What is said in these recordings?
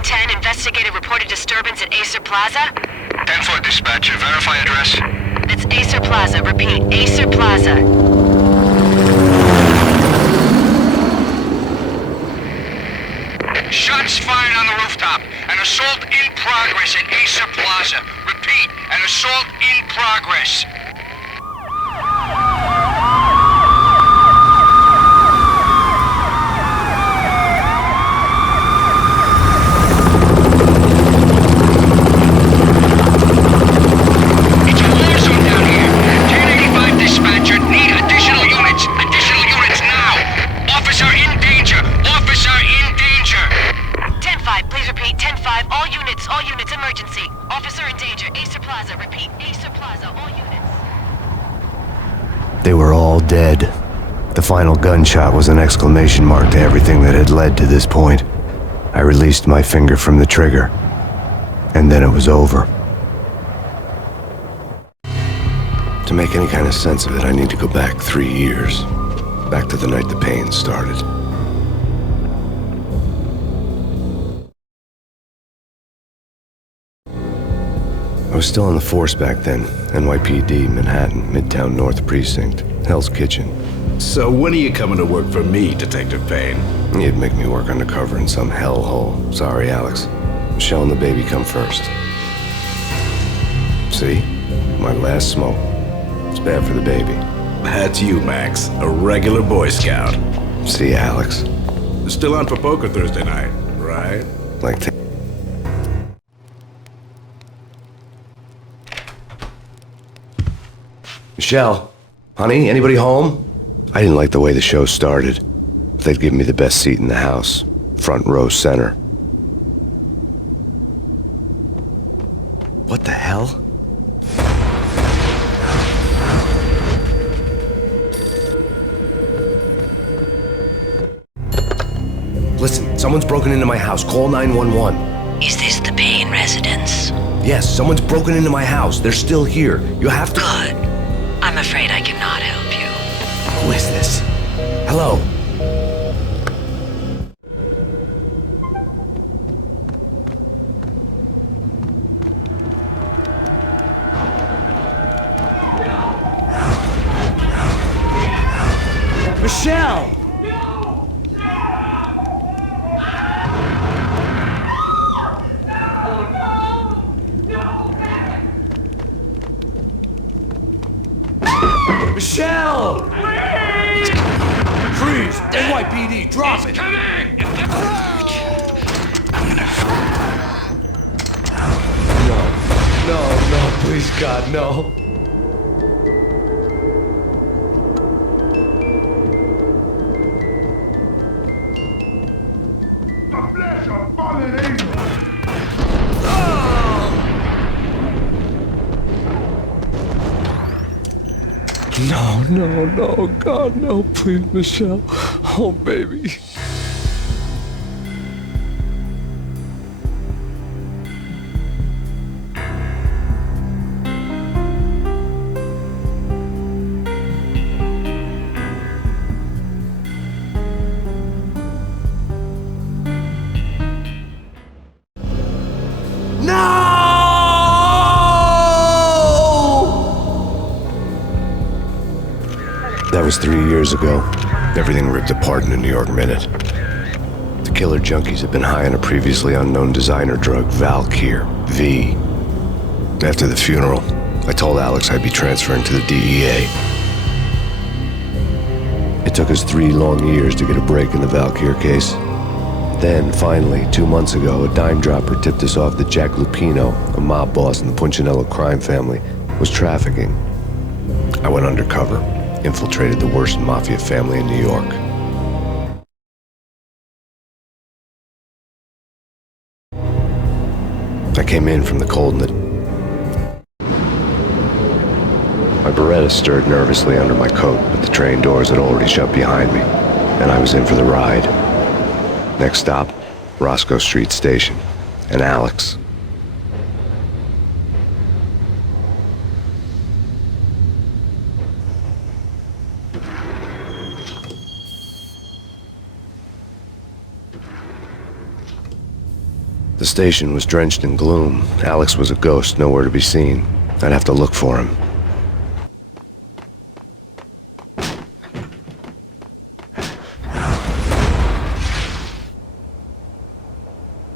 910, investigated reported disturbance at Acer Plaza. 10-4 dispatcher, verify address. That's Acer Plaza, repeat, Acer Plaza. Shots fired on the rooftop. An assault in progress at Acer Plaza. Repeat, an assault in progress. It's a war zone down here. 1085 dispatcher, need additional units. Additional units now. Officer in danger. Officer in danger. 10-5, please repeat, 10-5, all units, emergency. Officer in danger, Acer Plaza, repeat, Acer Plaza, all units. They were all dead. The final gunshot was an exclamation mark to everything that had led to this point. I released my finger from the trigger, and then it was over. To make any kind of sense of it, I need to go back 3 years. Back to the night the Payne started. I was still on the force back then. NYPD, Manhattan, Midtown North Precinct, Hell's Kitchen. So when are you coming to work for me, Detective Payne? You'd make me work undercover in some hellhole. Sorry, Alex. Michelle and the baby come first. See? My last smoke. It's bad for the baby. That's you, Max. A regular Boy Scout. See, Alex? Still on for poker Thursday night, right? Like Michelle? Honey, anybody home? I didn't like the way the show started. They'd give me the best seat in the house. Front row center. What the hell? Listen, someone's broken into my house. Call 911. Is this the Payne residence? Yes, someone's broken into my house. They're still here. You have to... Good. I'm afraid I cannot help you. Who is this? Hello? Michelle! Michelle! Freeze! NYPD, drop it! Coming! No, please, God, no. The flesh of fallen angels! No, God, no, please, Michelle. Oh, baby. That was 3 years ago. Everything ripped apart in a New York minute. The killer junkies had been high on a previously unknown designer drug, Valkyr, V. After the funeral, I told Alex I'd be transferring to the DEA. It took us 3 long years to get a break in the Valkyr case. Then, finally, 2 months ago, a dime dropper tipped us off that Jack Lupino, a mob boss in the Punchinello crime family, was trafficking. I went undercover, infiltrated the worst mafia family in New York. I came in from the cold and my Beretta stirred nervously under my coat, but the train doors had already shut behind me, and I was in for the ride. Next stop, Roscoe Street Station, and Alex. The station was drenched in gloom. Alex was a ghost, nowhere to be seen. I'd have to look for him.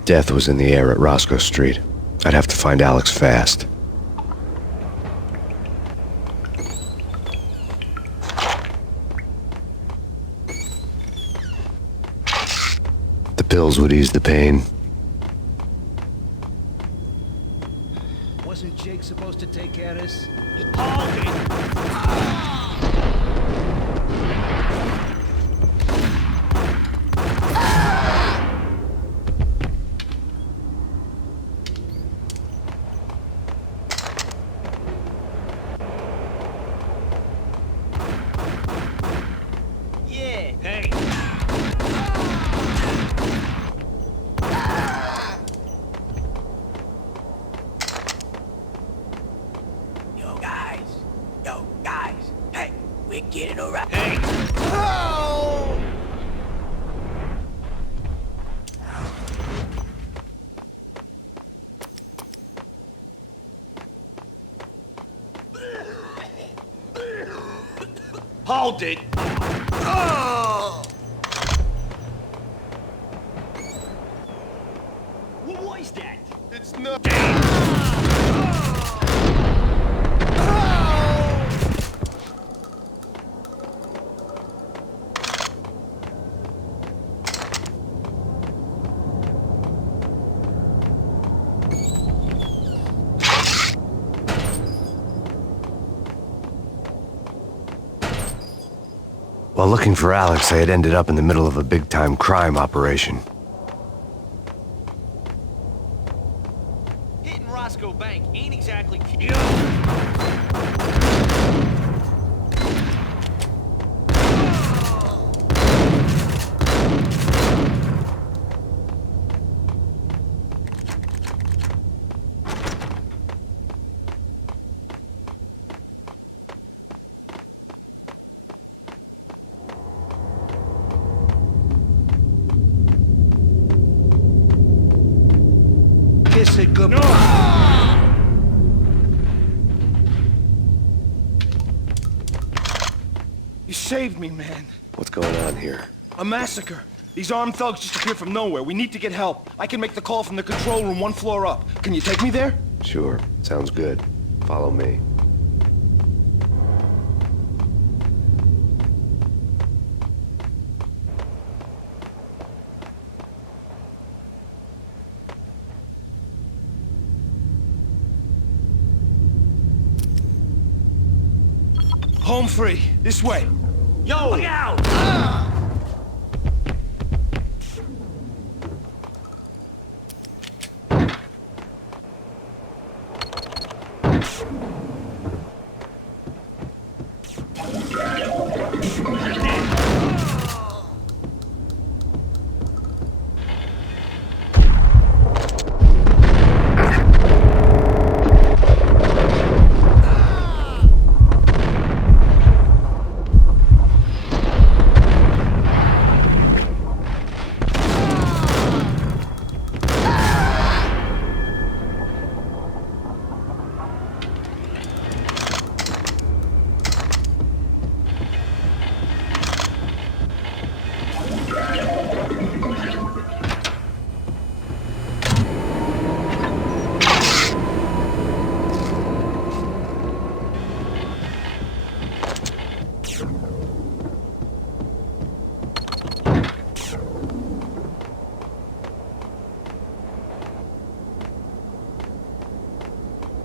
Death was in the air at Roscoe Street. I'd have to find Alex fast. The pills would ease the pain. Wasn't Jake supposed to take care of this? Yeah. Hey. Yo, guys, hey, we're getting around. Hey. Oh! Hold it. Oh! What was that? It's not. While looking for Alex, I had ended up in the middle of a big-time crime operation. Hitting Roscoe Bank ain't exactly... Kiss it good. You saved me, man. What's going on here? A massacre. These armed thugs just appeared from nowhere. We need to get help. I can make the call from the control room 1 floor up. Can you take me there? Sure, sounds good. Follow me. Home free. This way. Yo! Look out!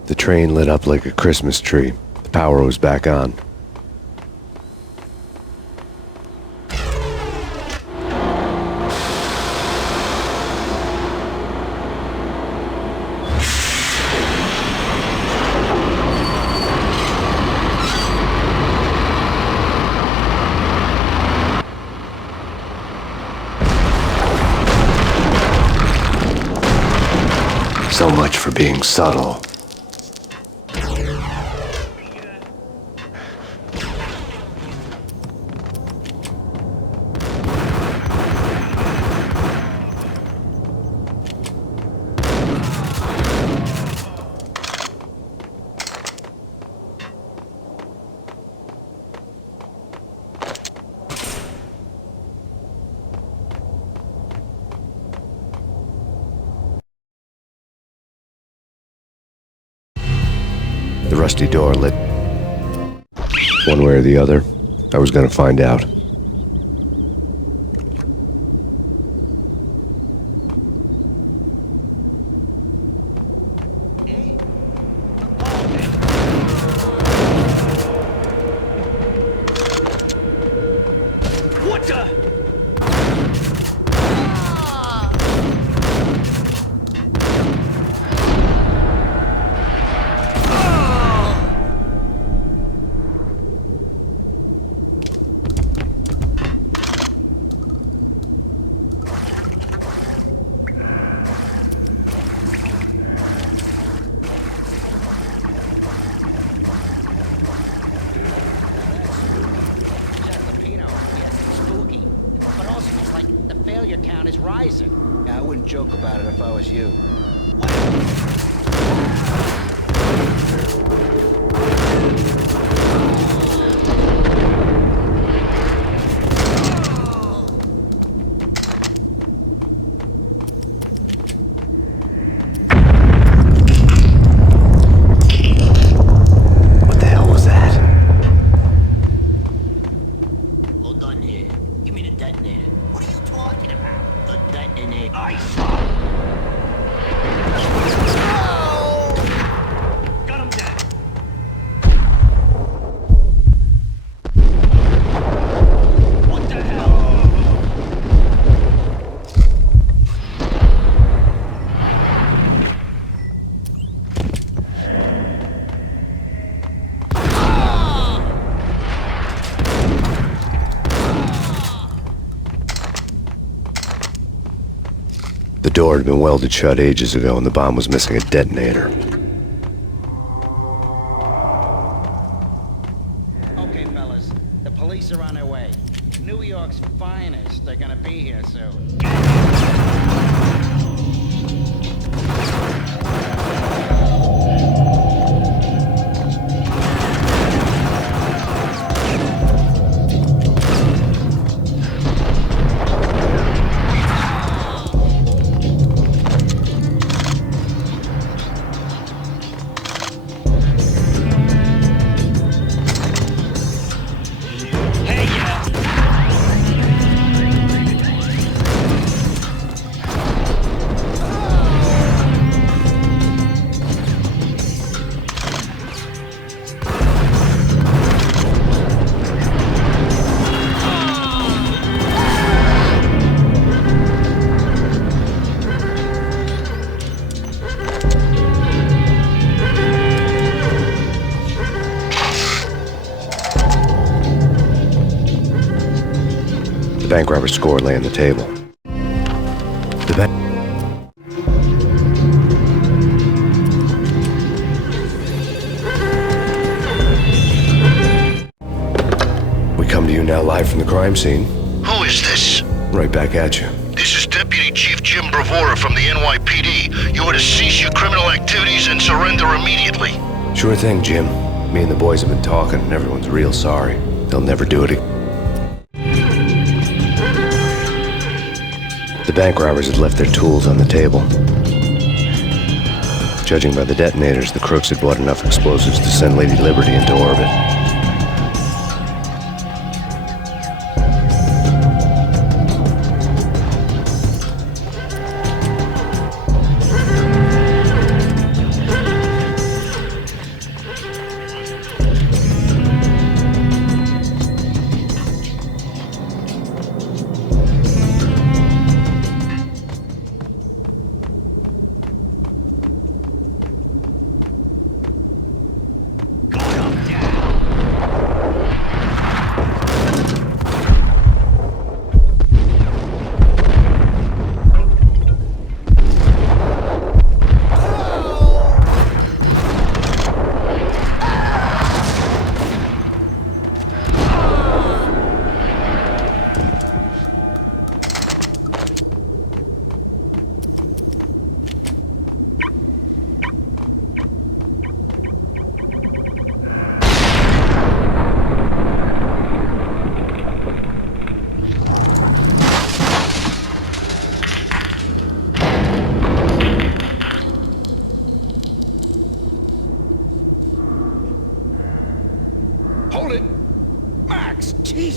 The train lit up like a Christmas tree. The power was back on. So much for being subtle. rusty door lit. One way or the other, I was gonna find out. What the? Failure count is rising. Yeah, I wouldn't joke about it if I was you. What the hell was that? Hold on here. Give me the detonator. What are you talking about? The detonator. I saw. Got him down. What the hell? The door had been welded shut ages ago and the bomb was missing a detonator. Okay, fellas. The police are on their way. New York's finest are gonna be here soon. The bank robber's score lay on the table. The bank... We come to you now live from the crime scene. Who is this? Right back at you. This is Deputy Chief Jim Bravura from the NYPD. You are to cease your criminal activities and surrender immediately. Sure thing, Jim. Me and the boys have been talking and everyone's real sorry. They'll never do it again. The bank robbers had left their tools on the table. Judging by the detonators, the crooks had bought enough explosives to send Lady Liberty into orbit.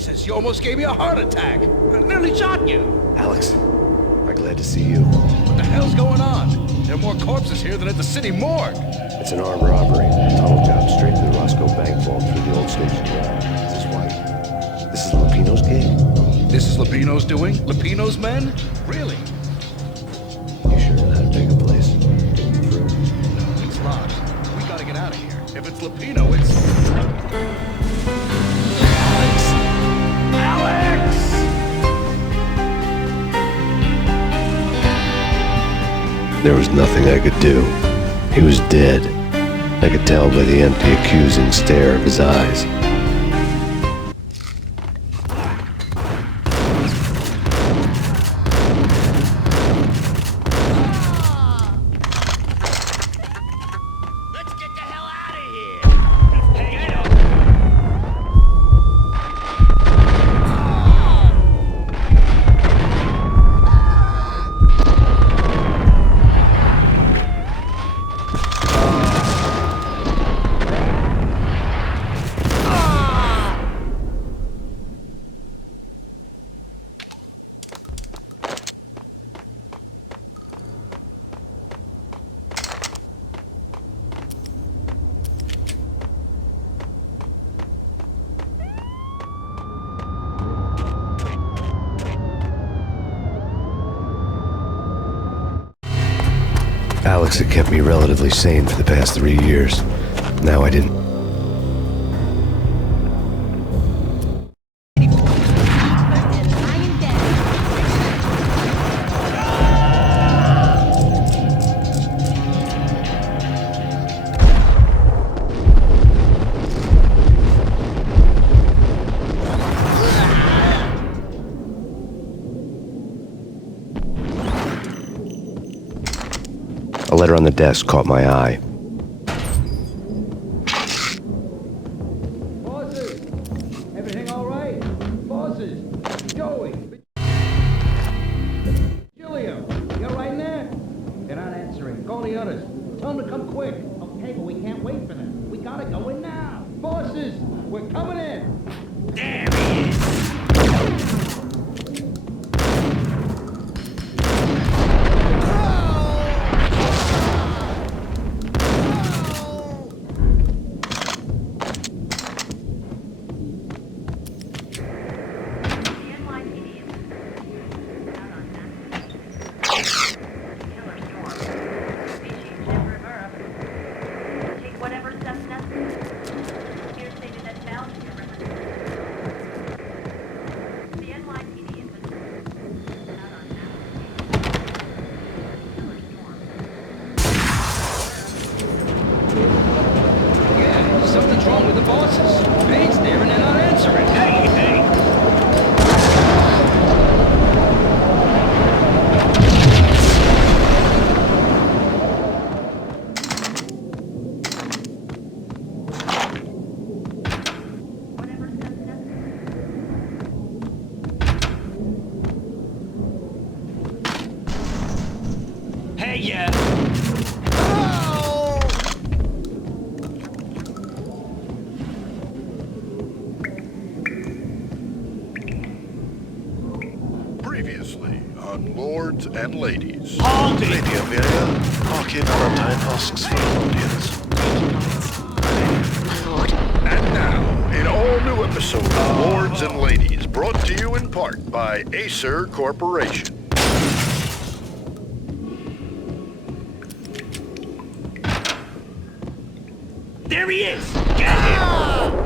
Jesus, you almost gave me a heart attack. I nearly shot you. Alex, I'm glad to see you. What the hell's going on? There are more corpses here than at the city morgue. It's an armed robbery. Tunnel job straight to the Roscoe Bank vault through the old station. Is this why? This is Lupino's gig? This is Lupino's doing? Lupino's men? Really? You sure know how to take a place? Get me through? It's locked. We gotta get out of here. If it's Lupino, it's... There was nothing I could do. He was dead. I could tell by the empty, accusing stare of his eyes. Let's get the hell out of here! Hey, get up! Alex had kept me relatively sane for the past 3 years. Now I didn't. A letter on the desk caught my eye. Bosses! Everything all right? Bosses! Joey! Julio! You all right in there? They're not answering. Call the others. Tell them to come quick. Okay, but we can't wait for them. We gotta go in now. Bosses! We're coming in! There he is! Yeah, something's wrong with the bosses. Payne's there and they're not answering. Hey, hey! Hey, yeah! Previously on Lords and Ladies. Hold it! Lady Amelia, Marquis Valentine asks for an audience. My lord. And now, an all-new episode of Lords and Ladies, brought to you in part by Acer Corporation. There he is! Get him!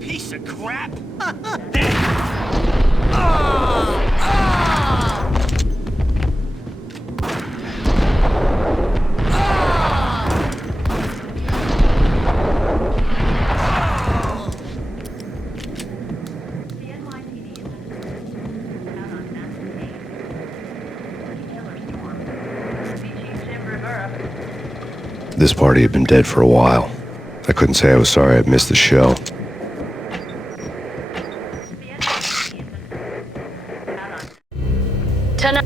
Piece of crap! There! This party had been dead for a while. I couldn't say I was sorry I'd missed the show. Tonight.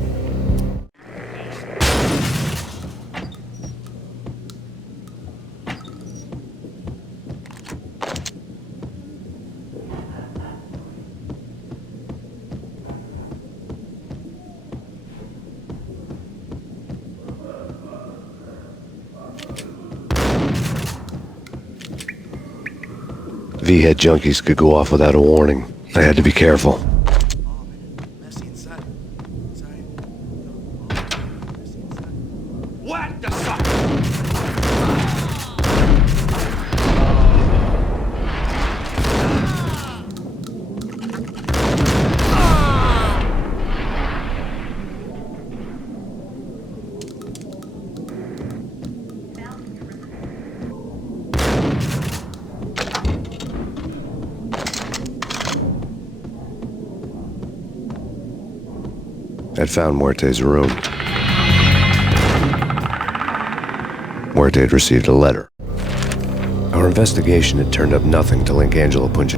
V-head junkies could go off without a warning. I had to be careful. What the fuck? I'd found Muerte's room. Muerte had received a letter. Our investigation had turned up nothing to link Angelo Punch.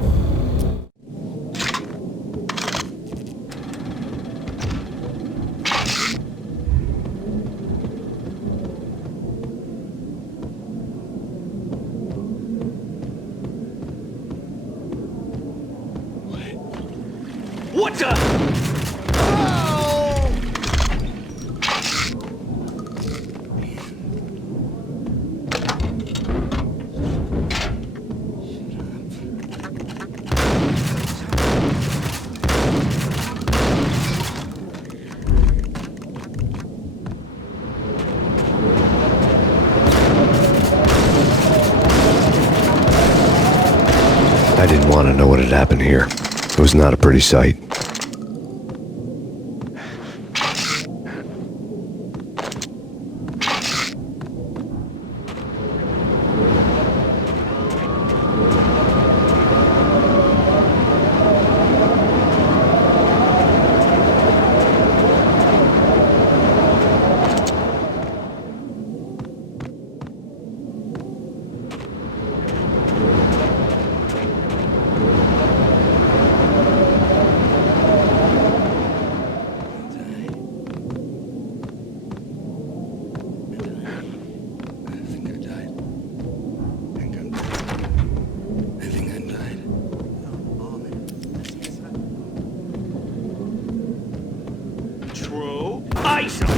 What the? I didn't want to know what had happened here. It was not a pretty sight. True. Ice 'em.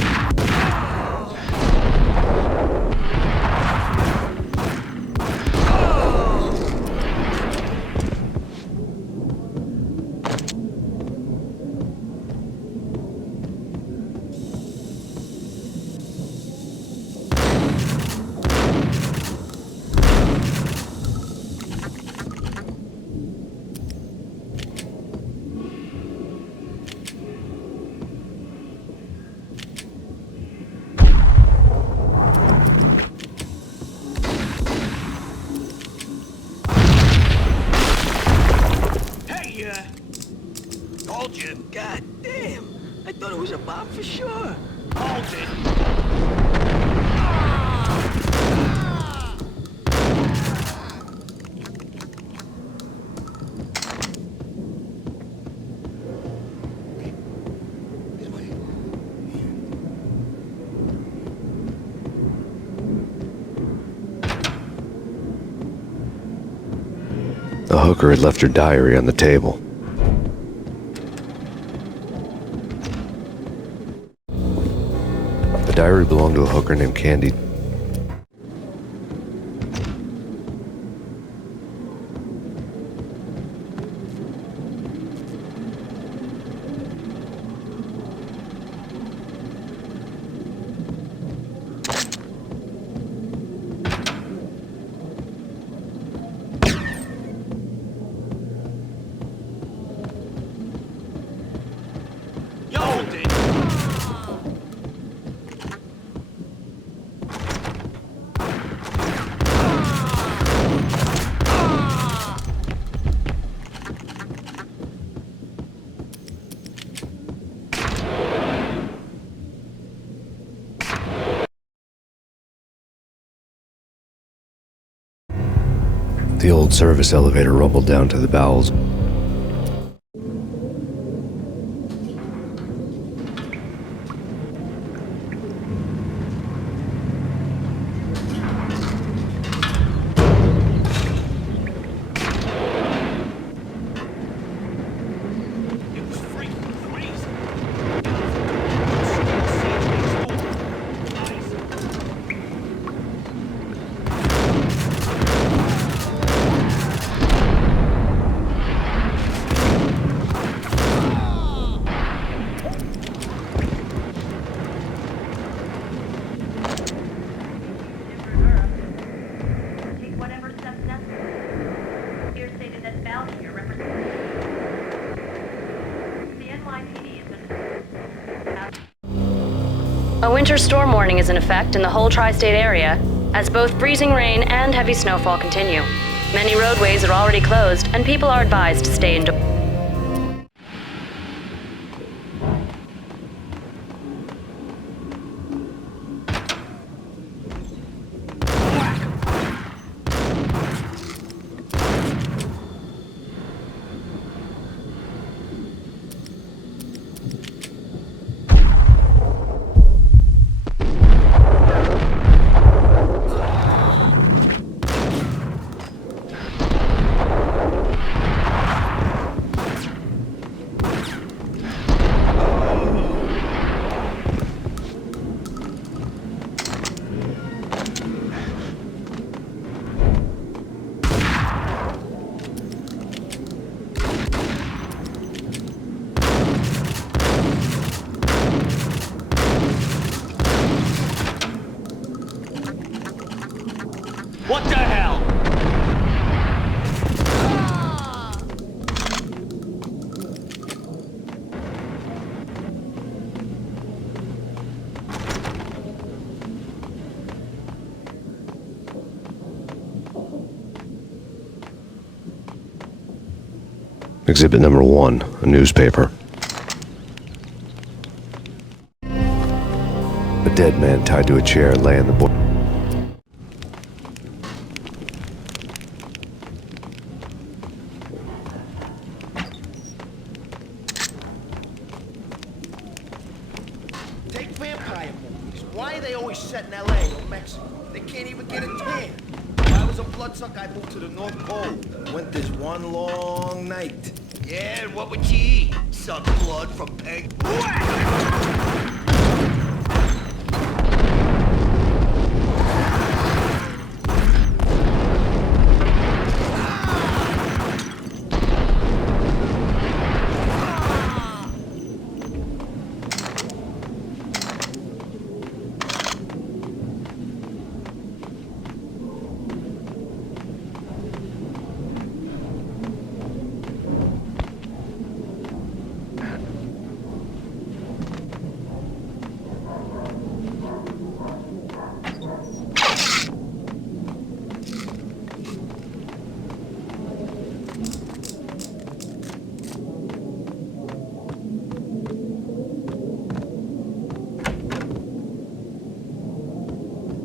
Told you. God damn! I thought it was a bomb for sure. Hold it. The hooker had left her diary on the table. The diary belonged to a hooker named Candy. The old service elevator rumbled down to the bowels. It was freaking crazy. Take whatever steps necessary. Here stated that Val here represents the NYPD has been. A winter storm warning is in effect in the whole tri-state area, as both freezing rain and heavy snowfall continue. Many roadways are already closed, and people are advised to stay indoors. What the hell? Exhibit number 1, a newspaper. A dead man tied to a chair lay in the board. Take vampire movies. Why are they always set in L.A. or Mexico? They can't even get a tan. If I was a bloodsucker, I'd move to the North Pole. Winter's one long night. Yeah, and what would you eat? Suck blood from Payne.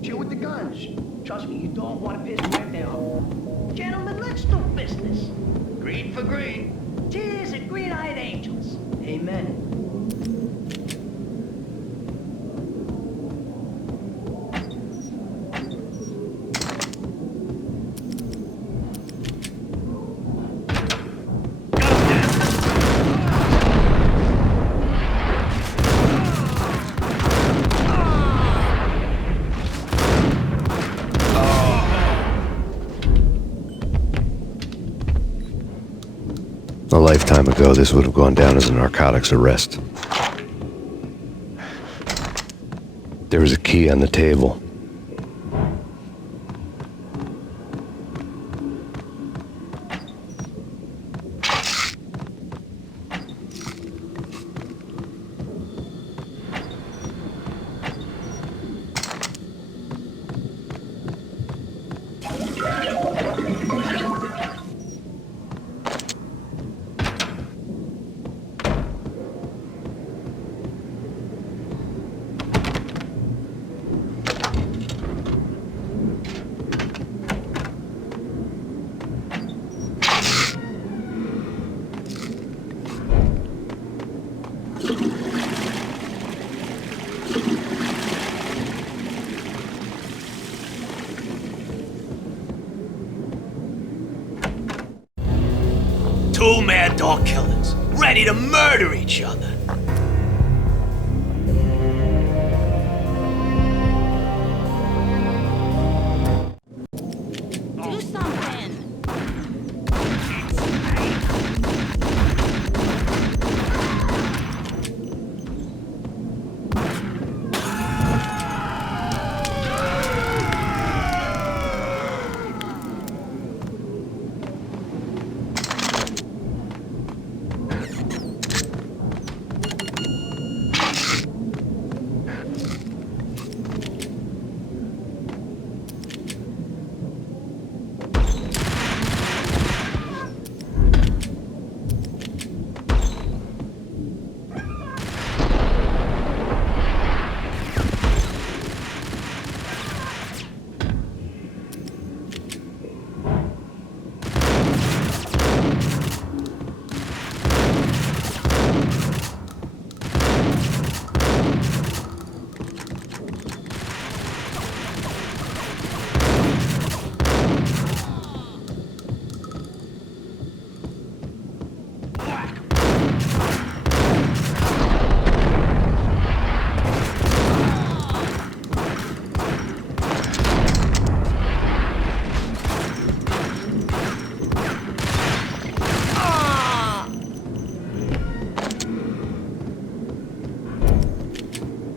Chill with the guns. Trust me, you don't want to piss right now. Gentlemen, let's do business. Green for green. Tears and green-eyed angels. Amen. A lifetime ago, this would have gone down as a narcotics arrest. There was a key on the table. Two mad dog killers, ready to murder each other. Do something!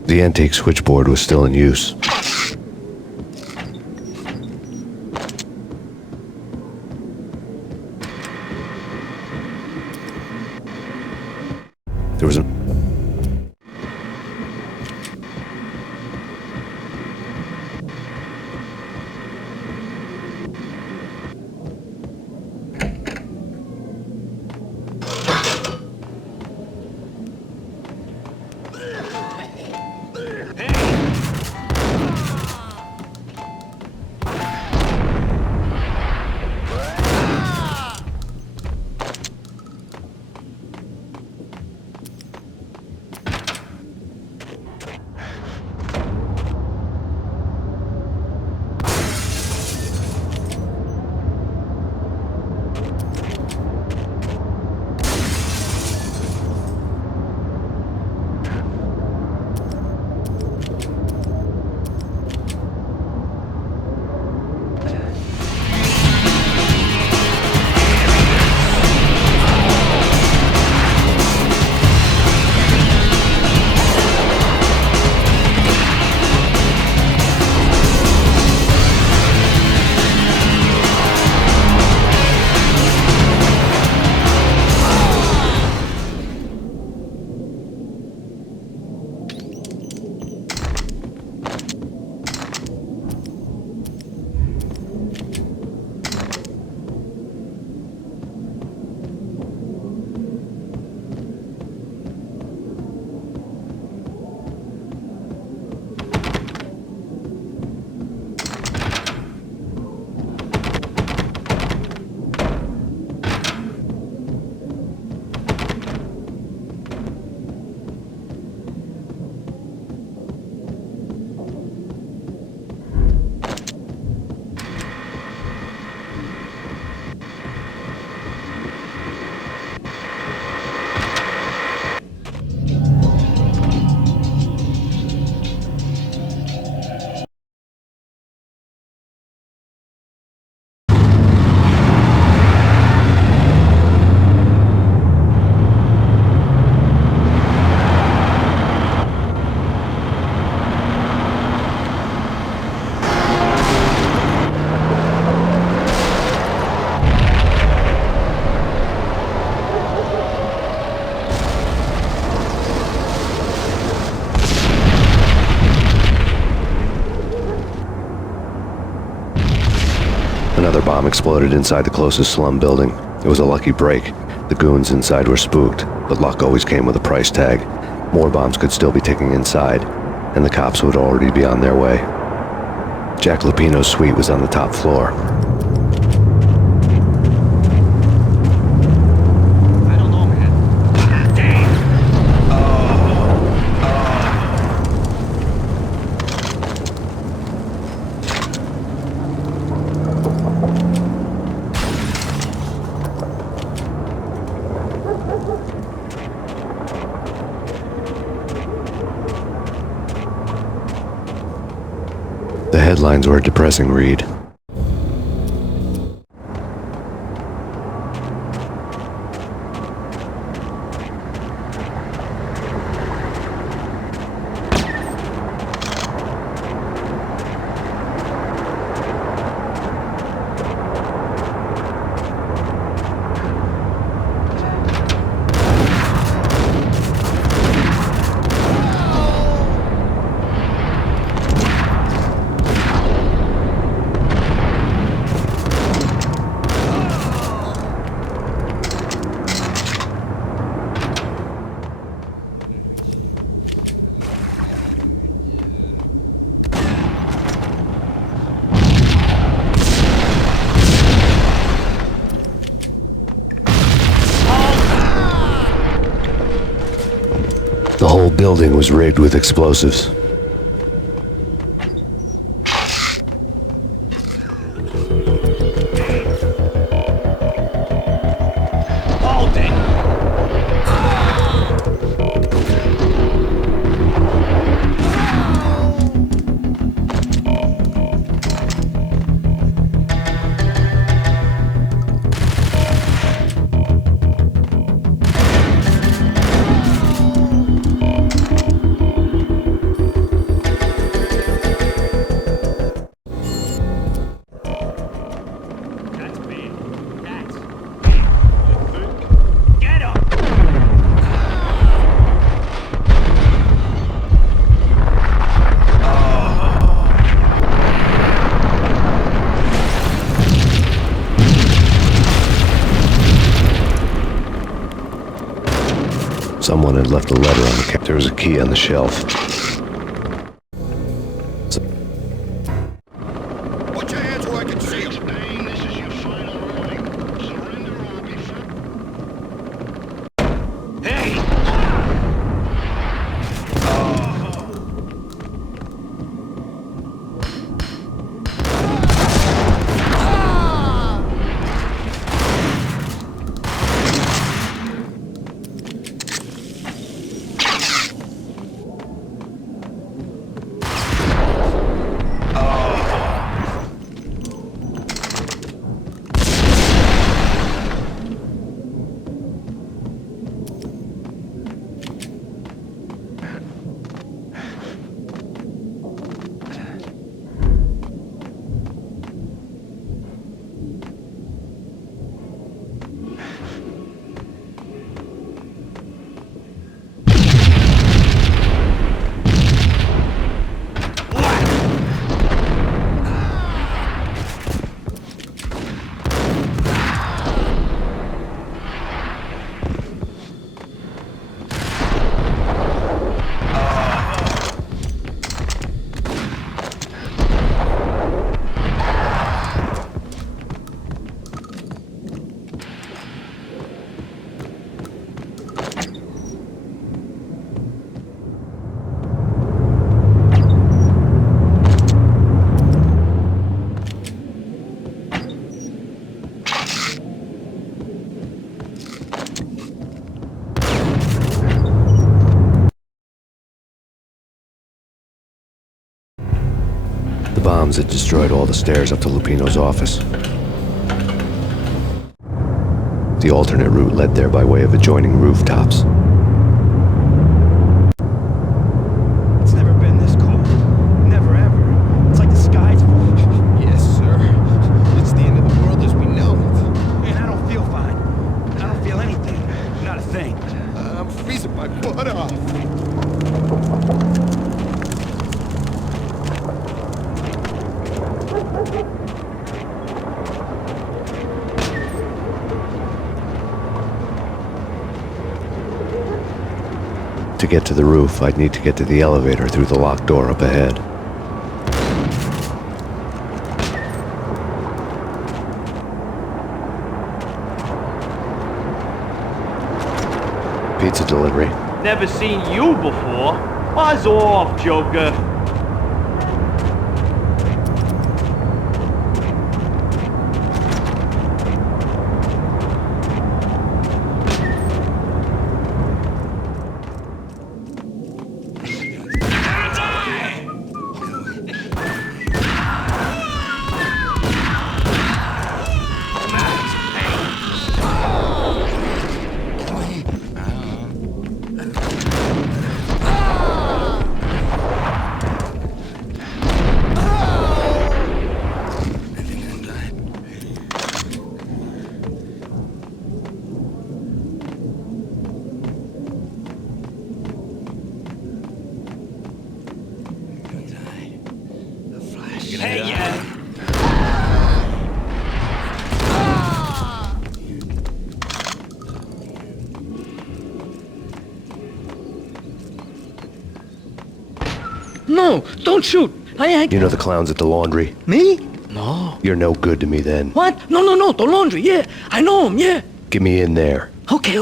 The antique switchboard was still in use. There was an... Another bomb exploded inside the closest slum building. It was a lucky break. The goons inside were spooked, but luck always came with a price tag. More bombs could still be ticking inside, and the cops would already be on their way. Jack Lupino's suite was on the top floor. headlines were a depressing read. The whole building was rigged with explosives. Someone had left a letter on the cap. There was a key on the shelf. Put your hands where I can see them. Payne, this is your final warning. Surrender or will be found. Hey! The bombs had destroyed all the stairs up to Lupino's office. The alternate route led there by way of adjoining rooftops. It's never been this cold. Never ever. It's like the sky's falling. Yes, sir. It's the end of the world as we know it. Man, I don't feel fine. I don't feel anything. Not a thing. I'm freezing my butt off. To get to the roof, I'd need to get to the elevator through the locked door up ahead. Pizza delivery. Never seen you before. Buzz off, Joker. No, don't shoot. I ain't... You know the clowns at the laundry? Me? No. You're no good to me then. What? No, the laundry, yeah. I know him, yeah. Get me in there. Okay.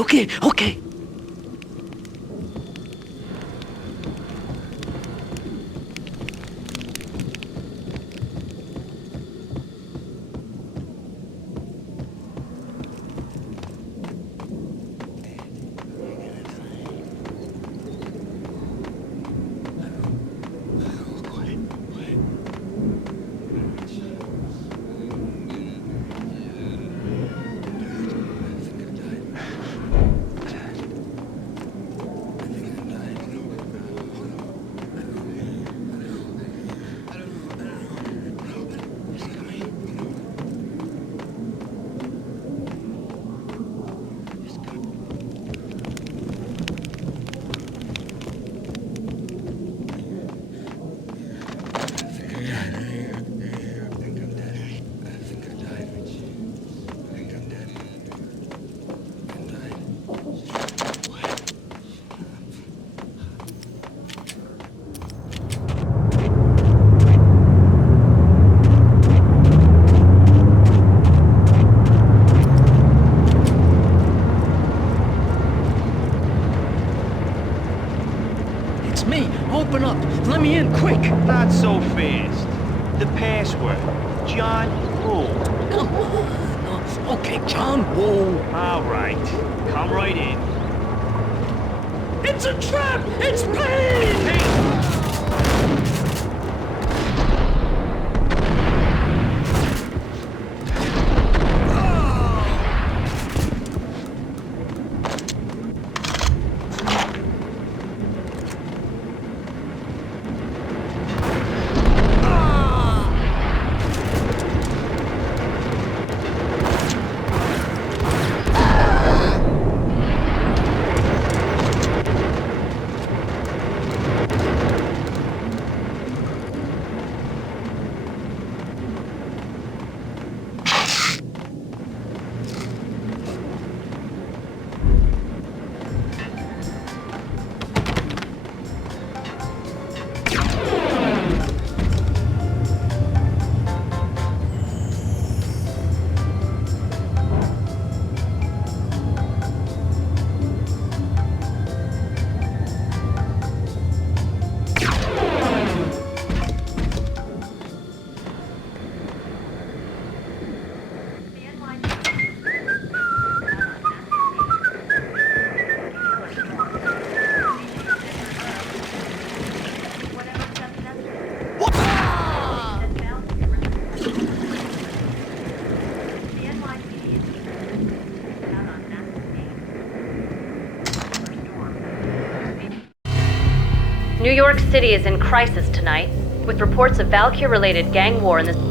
It's me. Open up. Let me in, quick. Not so fast. The password. John Woo. Come on. Okay, John Woo. All right. Come right in. It's a trap! It's Payne! New York City is in crisis tonight, with reports of Valkyr-related gang war in the...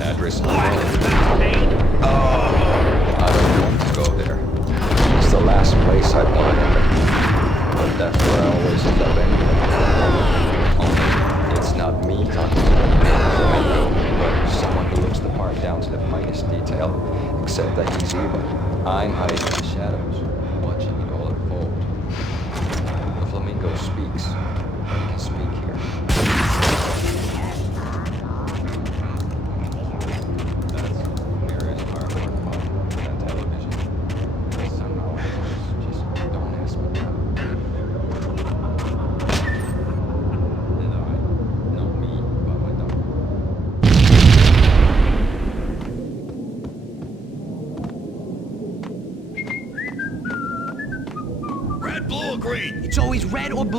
Address. It's always red or blue.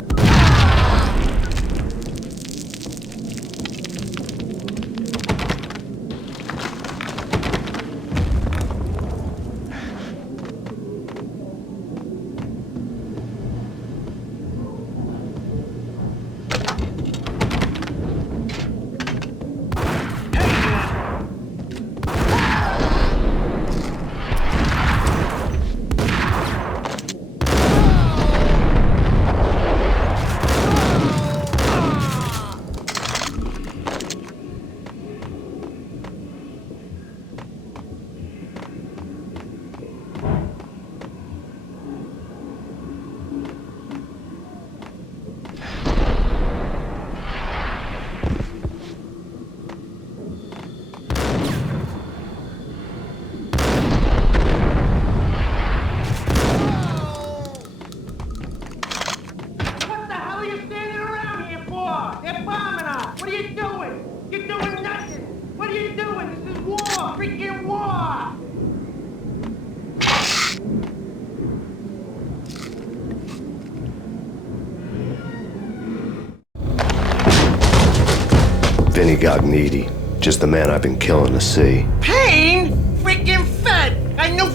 Vinny Gognitti, just the man I've been killing to see. Payne? Freaking fat! I know.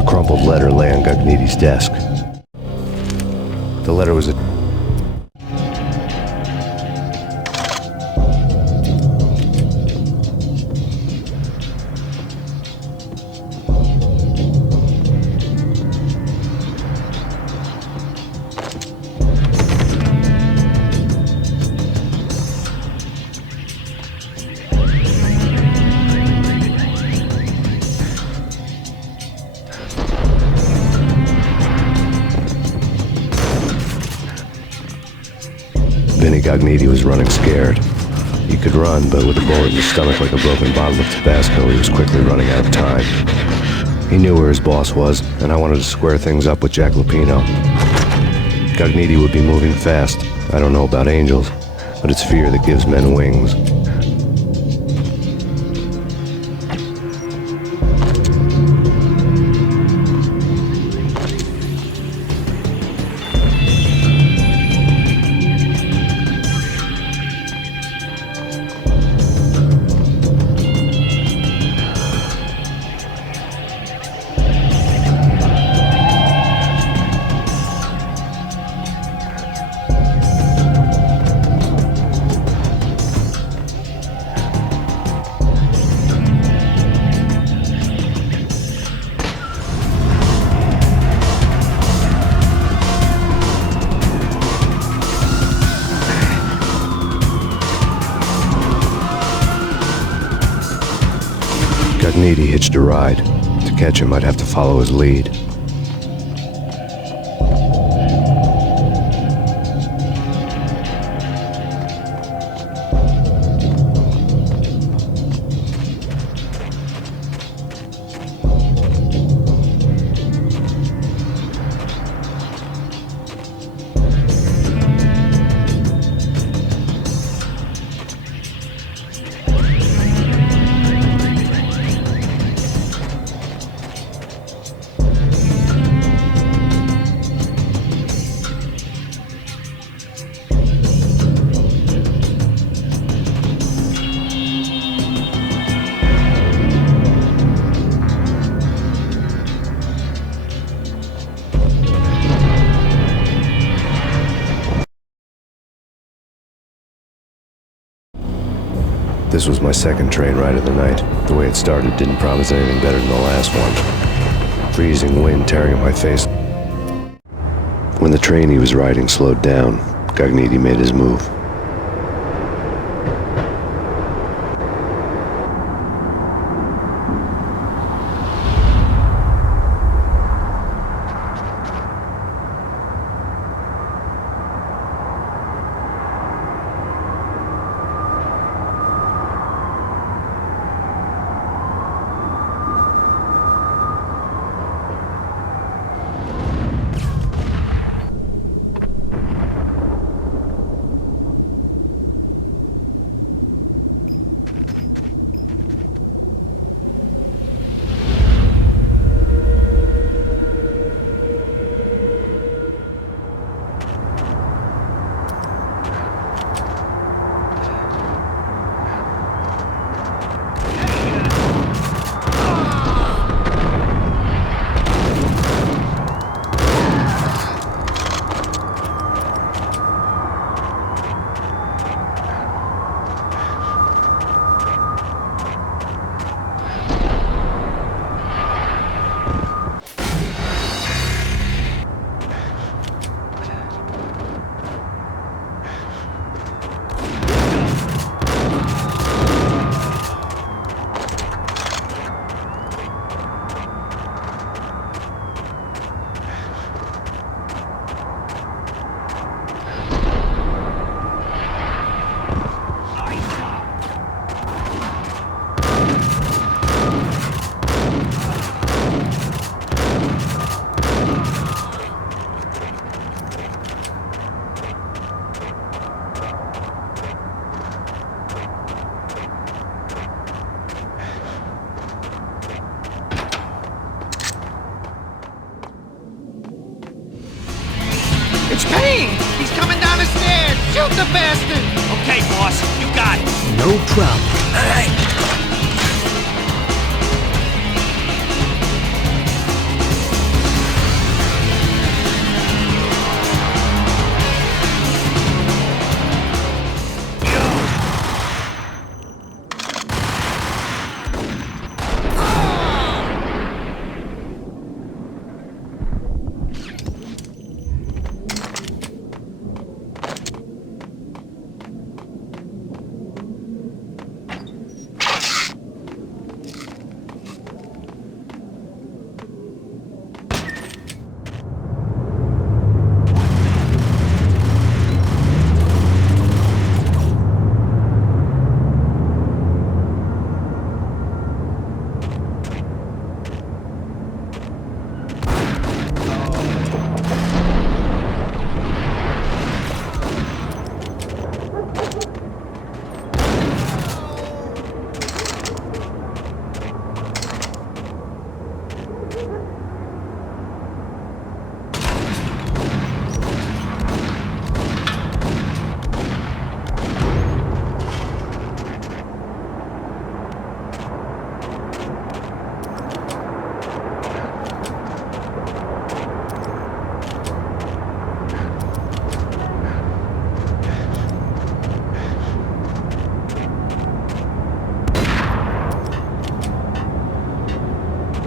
A crumpled letter lay on Gognitti's desk. The letter was a Vinny Gognitti was running scared. He could run, but with a bullet in his stomach like a broken bottle of Tabasco, he was quickly running out of time. He knew where his boss was, and I wanted to square things up with Jack Lupino. Gognitti would be moving fast. I don't know about angels, but it's fear that gives men wings. Gognitti hitched a ride. To catch him, I'd have to follow his lead. This was my second train ride of the night. The way it started didn't promise anything better than the last one. Freezing wind tearing at my face. When the train he was riding slowed down, Gognitti made his move. It's Payne! He's coming down the stairs! Shoot the bastard! Okay, boss, you got it. No problem. All right.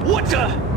What the?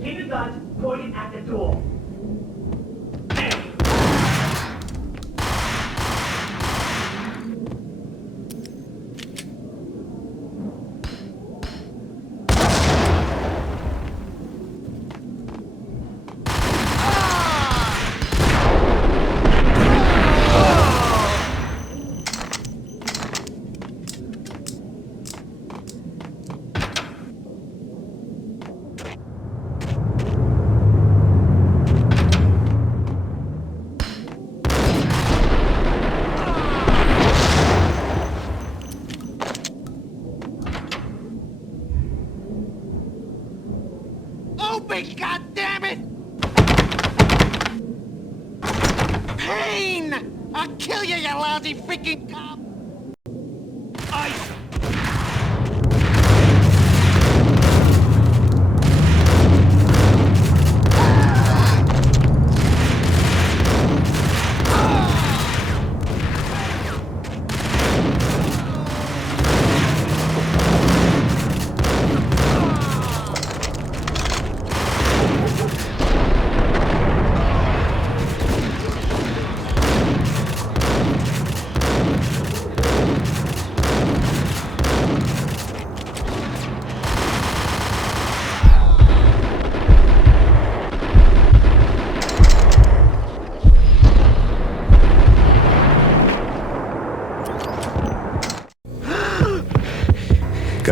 Keep your guns pointed at the door. Open, goddammit! Payne! I'll kill you, you lousy freaking cop! Ice!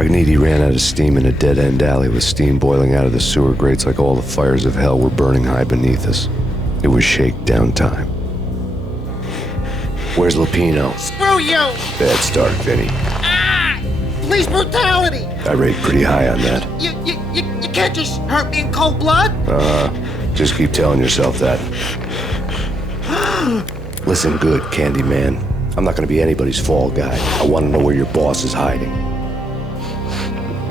Magniti ran out of steam in a dead-end alley with steam boiling out of the sewer grates like all the fires of hell were burning high beneath us. It was shakedown time. Where's Lupino? Screw you! Bad start, Vinny. Ah! Police brutality! I rate pretty high on that. You can't just hurt me in cold blood? Just keep telling yourself that. Listen good, Candyman. I'm not gonna be anybody's fall guy. I want to know where your boss is hiding.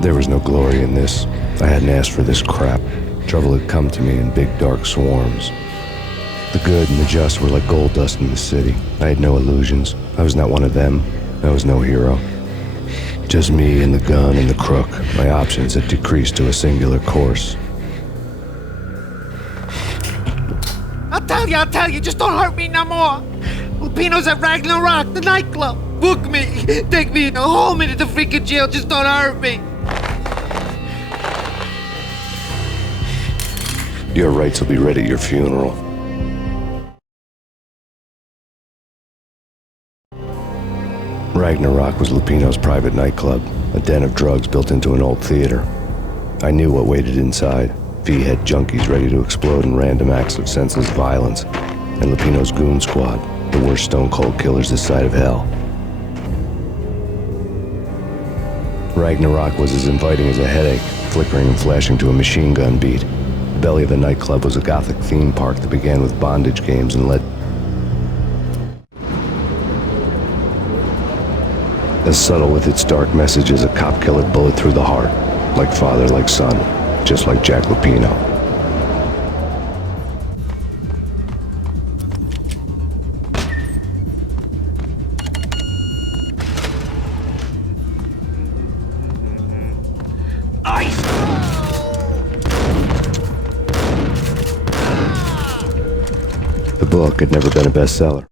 There was no glory in this. I hadn't asked for this crap. Trouble had come to me in big dark swarms. The good and the just were like gold dust in the city. I had no illusions. I was not one of them. I was no hero. Just me and the gun and the crook. My options had decreased to a singular course. I'll tell you, just don't hurt me no more. Lupino's at Ragnarok, the nightclub. Book me. Take me in a whole minute to freaking jail, just don't hurt me. Your rights will be read at your funeral. Ragnarok was Lupino's private nightclub, a den of drugs built into an old theater. I knew what waited inside. V-head junkies ready to explode in random acts of senseless violence, and Lupino's goon squad, the worst stone-cold killers this side of hell. Ragnarok was as inviting as a headache, flickering and flashing to a machine gun beat. The belly of the nightclub was a gothic theme park that began with bondage games and led as subtle with its dark message as a cop-killer bullet through the heart, like father, like son, just like Jack Lupino. The book had never been a bestseller.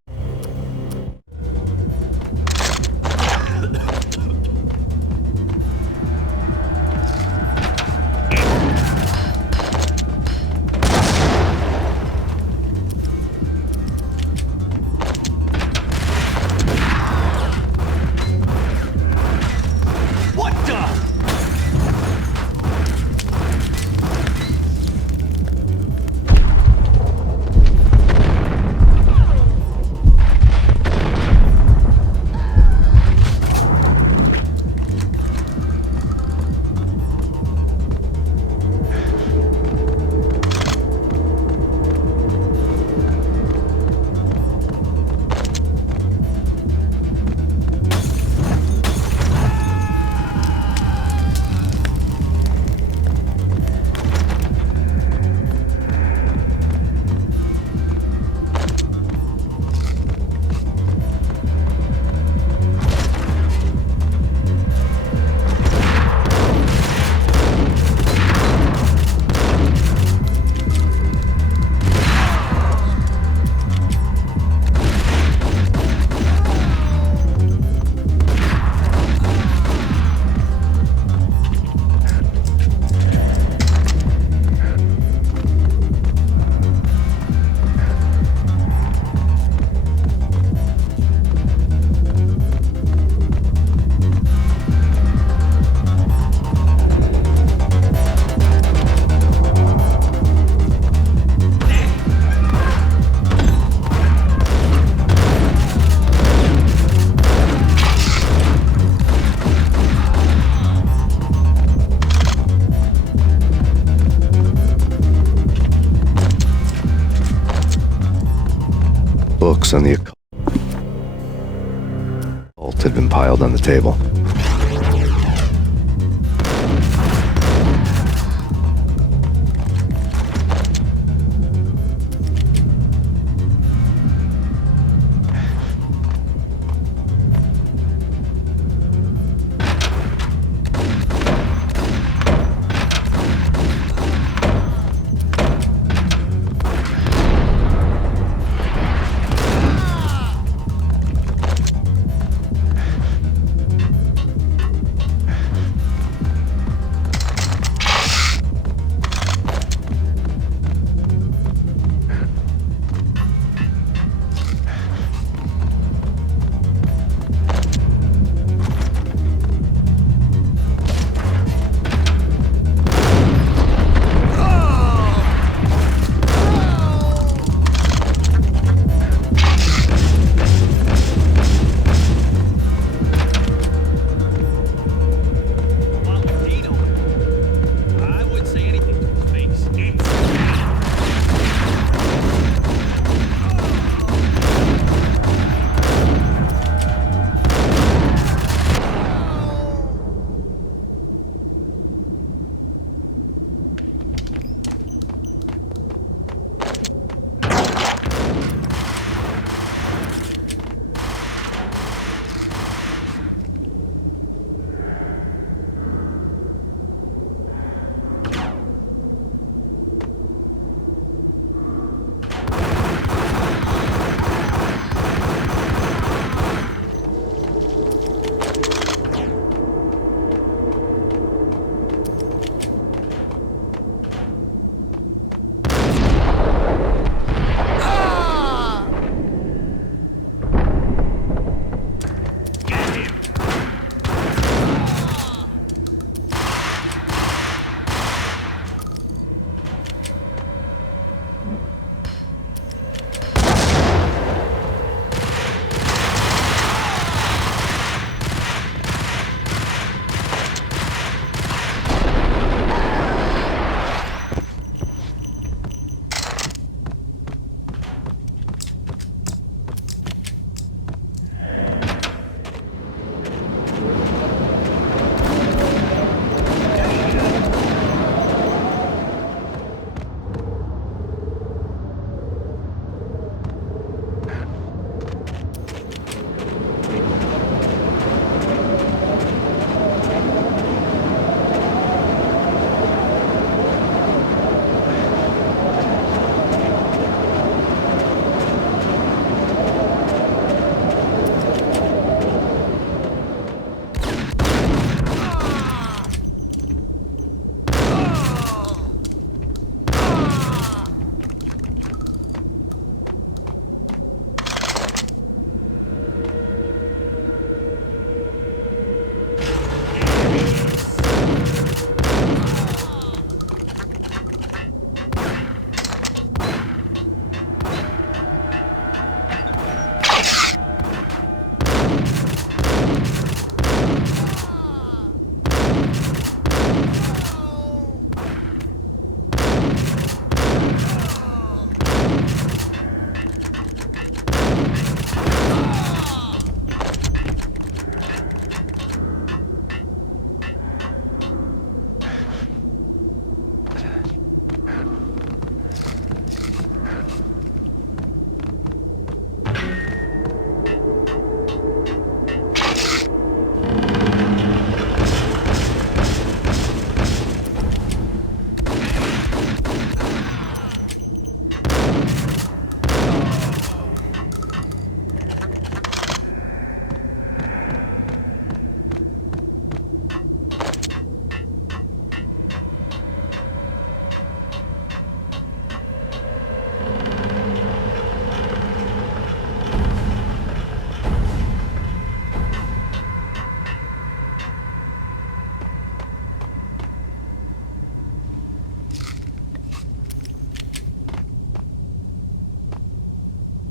Books on the occult had been piled on the table.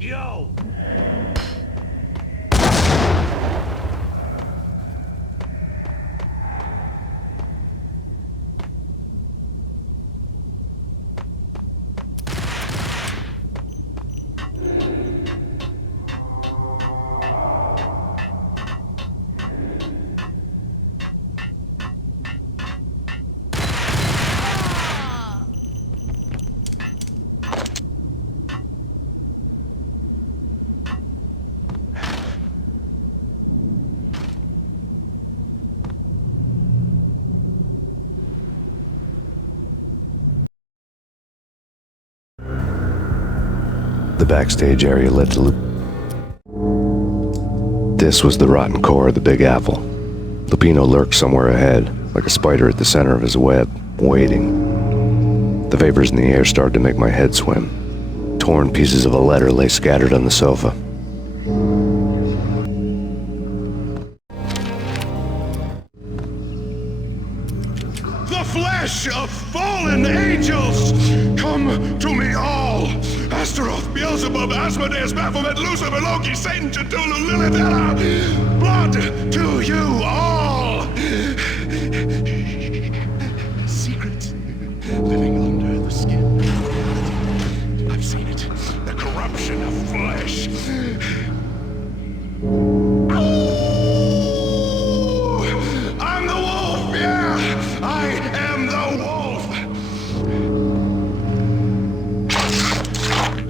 Yo! The backstage area led to This was the rotten core of the Big Apple. Lupino lurked somewhere ahead, like a spider at the center of his web, waiting. The vapors in the air started to make my head swim. Torn pieces of a letter lay scattered on the sofa. The flesh of fallen angels! Come to me all! Astaroth, Beelzebub, Asmodeus, Baphomet, Lucifer, Loki, Satan, Cthulhu, Lilith, Ella! Blood to you all! Secret living under the skin. I've seen it. The corruption of flesh. I'm the wolf, yeah! I am the wolf!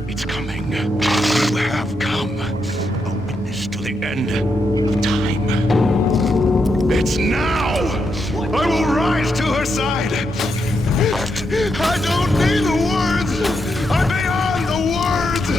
It's coming. You have come. A witness to the end of time. It's now! I will rise to her side! I don't need the words! I'm beyond the words!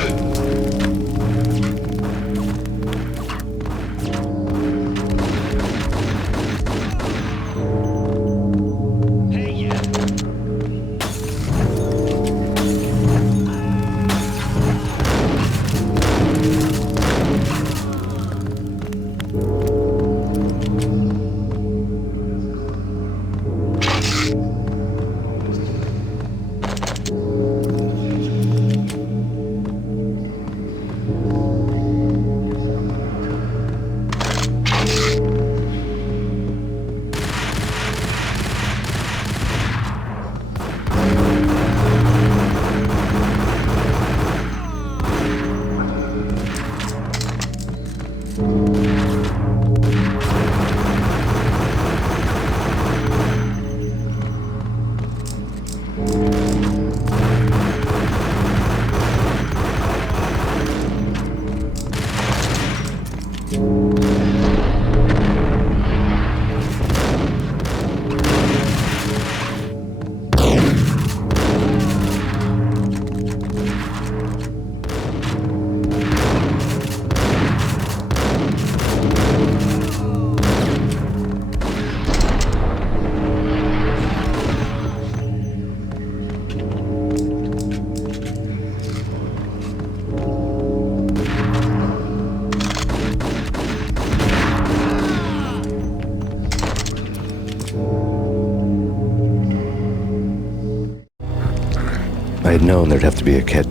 I had known there'd have to be a catch.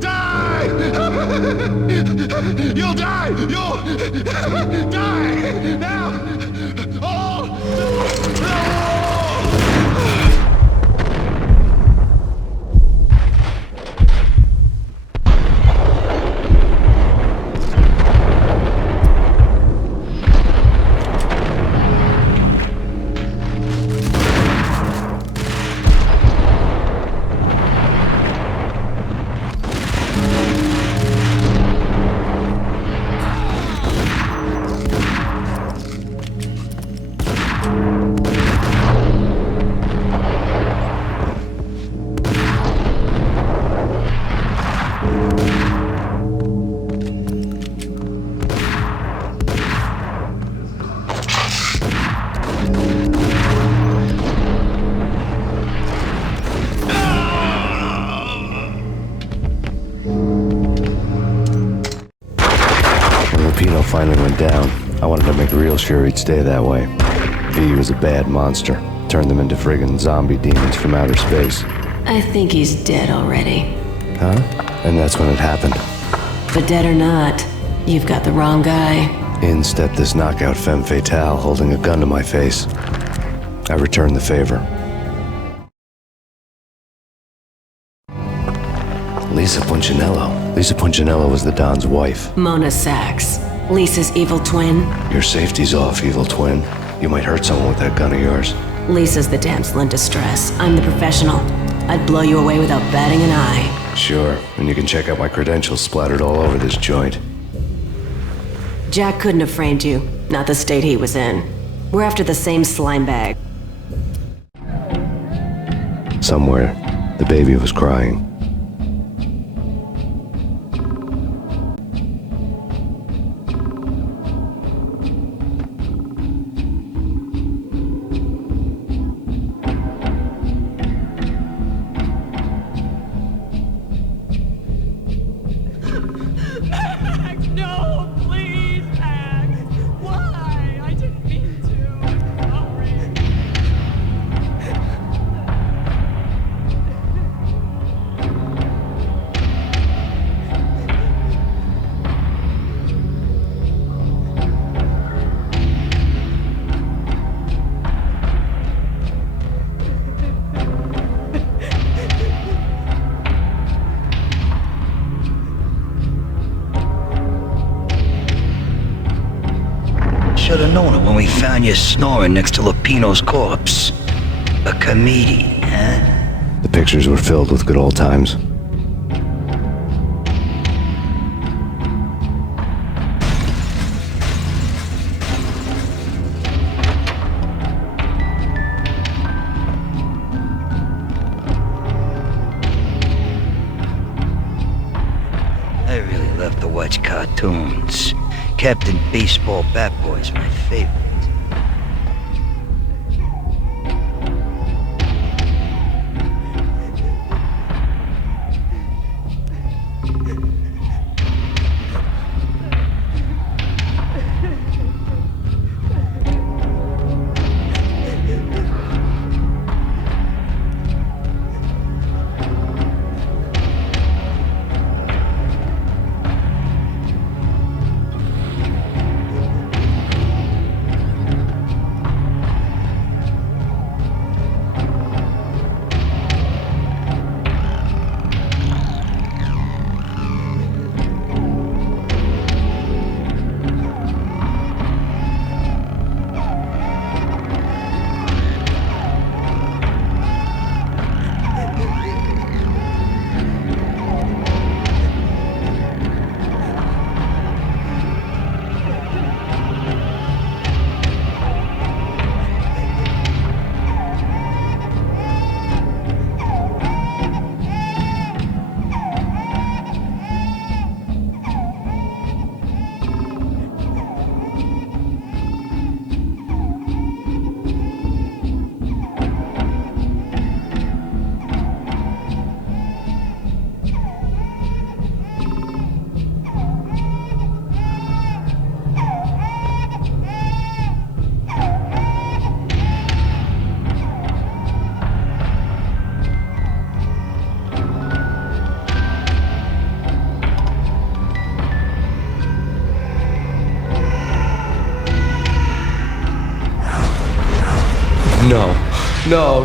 Die! You'll die! You'll die! Now! All to the wall! Finally went down. I wanted to make real sure he'd stay that way. V was a bad monster. Turned them into friggin' zombie demons from outer space. I think he's dead already. Huh? And that's when it happened. But dead or not, you've got the wrong guy. In stepped this knockout femme fatale holding a gun to my face. I returned the favor. Lisa Punchinello. Lisa Punchinello was the Don's wife. Mona Sachs, Lisa's evil twin. Your safety's off, evil twin. You might hurt someone with that gun of yours. Lisa's the damsel in distress. I'm the professional. I'd blow you away without batting an eye. Sure, and you can check out my credentials splattered all over this joint. Jack couldn't have framed you, not the state he was in. We're after the same slime bag. Somewhere, the baby was crying. Should have known it when we found you snoring next to Lupino's corpse. A comedian, huh? The pictures were filled with good old times. I really love to watch cartoons. Captain Baseball Bat Boy's my favorite.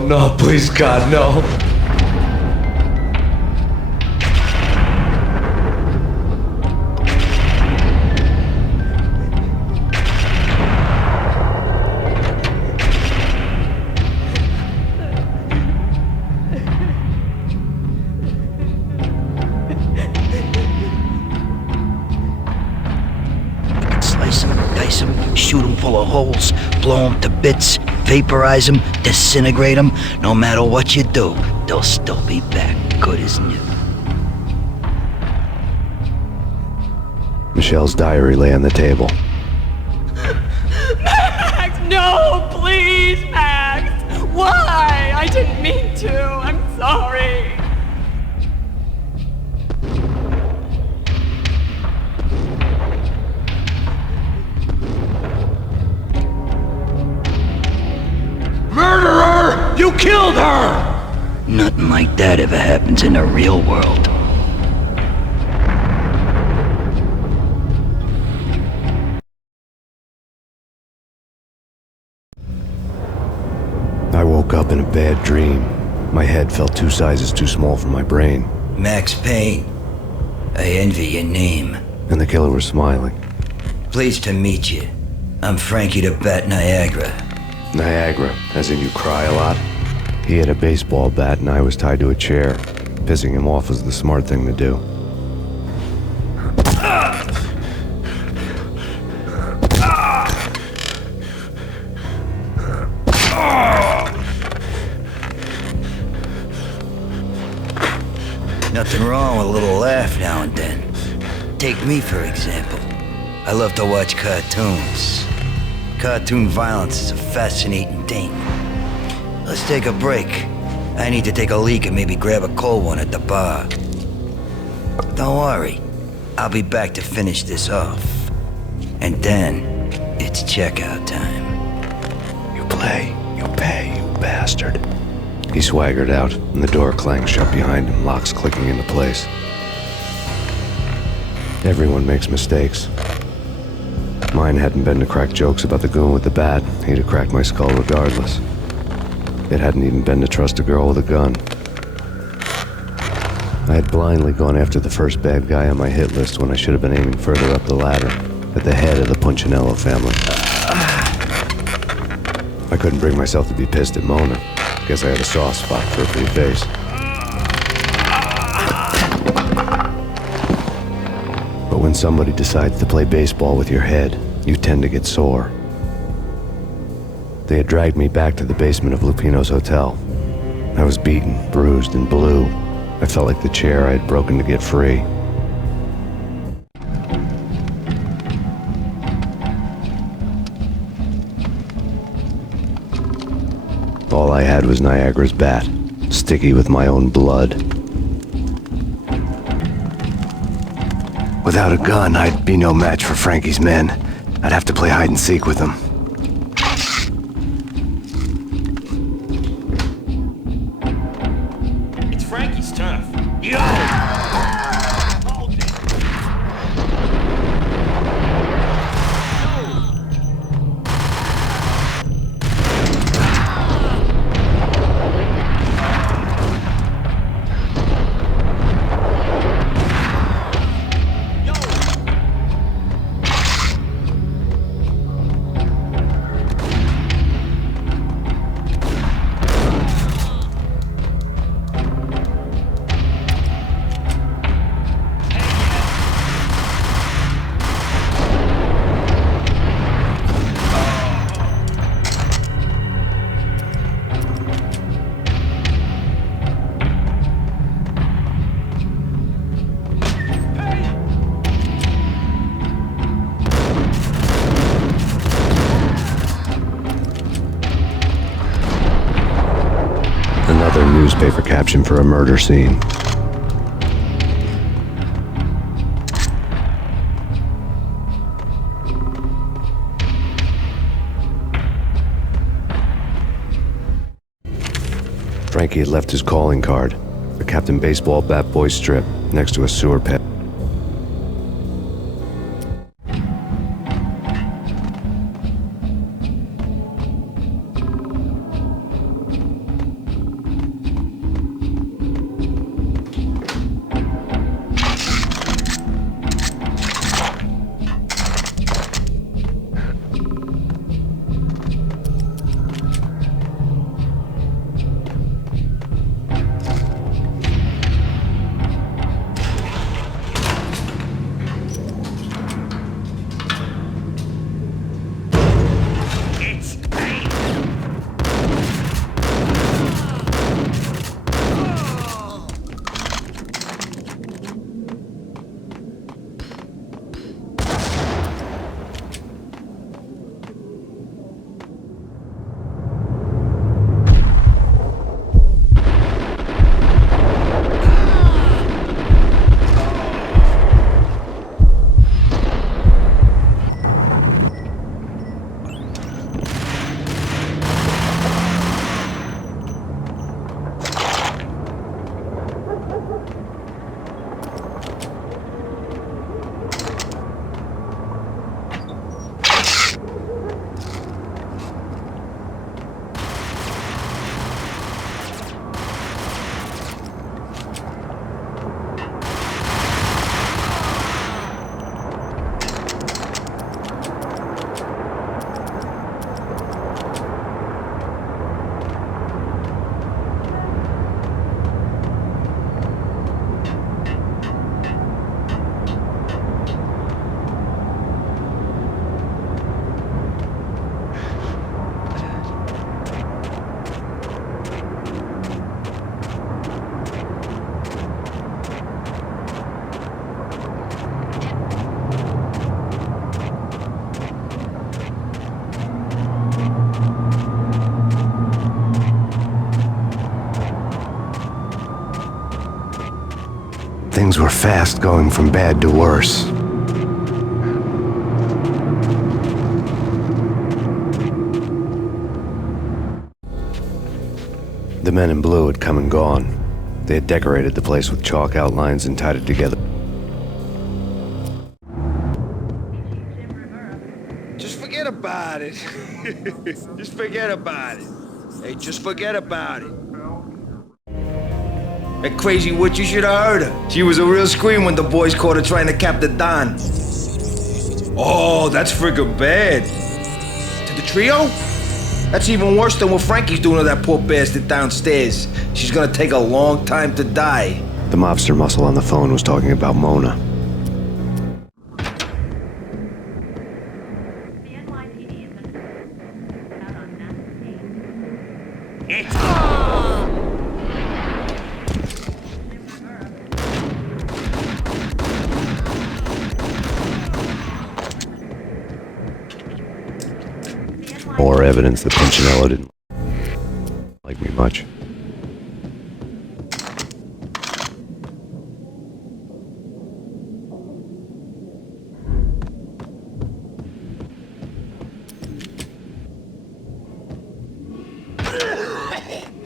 No, please God, no. Slice them, dice them, shoot them full of holes, blow them to bits, vaporize them, disintegrate them. No matter what you do, they'll still be back, good as new. Michelle's diary lay on the table. Max, no, please, Max. Why? I didn't mean to. I'm sorry. Murderer! You killed her! Nothing like that ever happens in the real world. bad dream. My head felt 2 sizes too small for my brain. Max Payne. I envy your name. And the killer was smiling. Pleased to meet you. I'm Frankie the Bat Niagara. Niagara, as in you cry a lot? He had a baseball bat and I was tied to a chair. Pissing him off was the smart thing to do. Nothing wrong with a little laugh now and then. Take me, for example. I love to watch cartoons. Cartoon violence is a fascinating thing. Let's take a break. I need to take a leak and maybe grab a cold one at the bar. Don't worry. I'll be back to finish this off. And then, it's checkout time. You play, you pay, you bastard. He swaggered out, and the door clanged shut behind him, locks clicking into place. Everyone makes mistakes. Mine hadn't been to crack jokes about the goon with the bat. He'd have cracked my skull regardless. It hadn't even been to trust a girl with a gun. I had blindly gone after the first bad guy on my hit list when I should have been aiming further up the ladder, at the head of the Punchinello family. I couldn't bring myself to be pissed at Mona. Guess I had a soft spot for a pretty face. But when somebody decides to play baseball with your head, you tend to get sore. They had dragged me back to the basement of Lupino's hotel. I was beaten, bruised, and blue. I felt like the chair I had broken to get free. All I had was Niagara's bat, sticky with my own blood. Without a gun, I'd be no match for Frankie's men. I'd have to play hide and seek with them. It's Frankie's turf. Yo! Another newspaper caption for a murder scene. Frankie had left his calling card, a Captain Baseball Bat Boy strip, next to a sewer pit. Things were fast going from bad to worse. The men in blue had come and gone. They had decorated the place with chalk outlines and tied it together. Just forget about it. Just forget about it. Hey, just forget about it. That crazy witch, you should have heard her. She was a real scream when the boys caught her trying to cap the Don. Oh, that's friggin' bad. To the trio? That's even worse than what Frankie's doing to that poor bastard downstairs. She's gonna take a long time to die. The mobster muscle on the phone was talking about Mona. More evidence that Punchinello didn't like me much.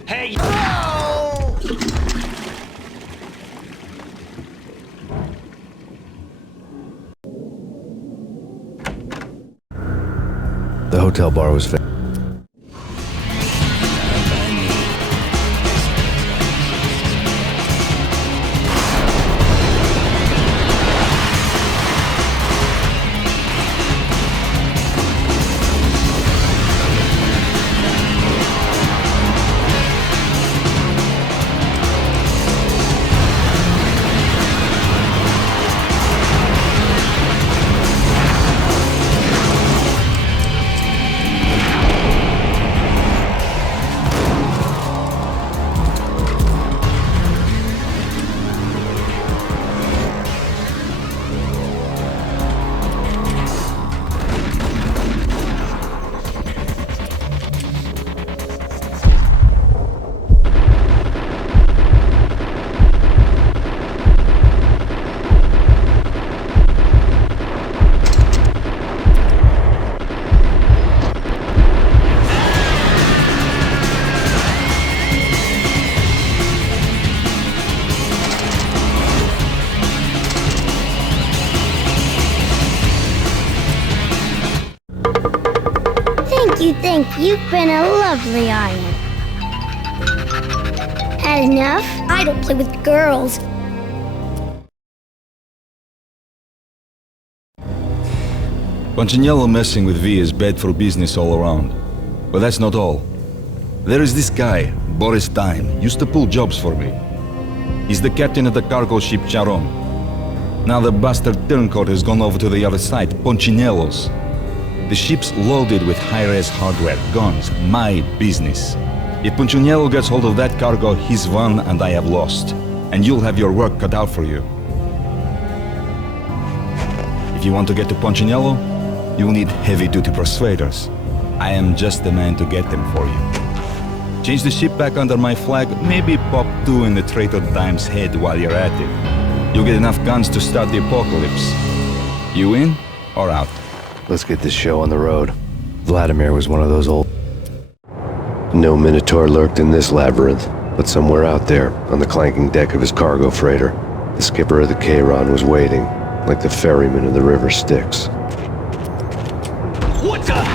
Hey! The hotel bar was filled. You've been a lovely island. Had enough? I don't play with girls. Punchinello messing with V is bad for business all around. But that's not all. There is this guy, Boris Dime, used to pull jobs for me. He's the captain of the cargo ship Charon. Now the bastard turncoat has gone over to the other side, Punchinello's. The ship's loaded with high-res hardware, guns, my business. If Punchinello gets hold of that cargo, he's won and I have lost. And you'll have your work cut out for you. If you want to get to Punchinello, you'll need heavy-duty persuaders. I am just the man to get them for you. Change the ship back under my flag, maybe pop 2 in the traitor Dime's head while you're at it. You'll get enough guns to start the apocalypse. You in or out? Let's get this show on the road. Vladimir was one of those old... No Minotaur lurked in this labyrinth, but somewhere out there, on the clanking deck of his cargo freighter, the skipper of the Chiron was waiting, like the ferryman of the river Styx. What's up?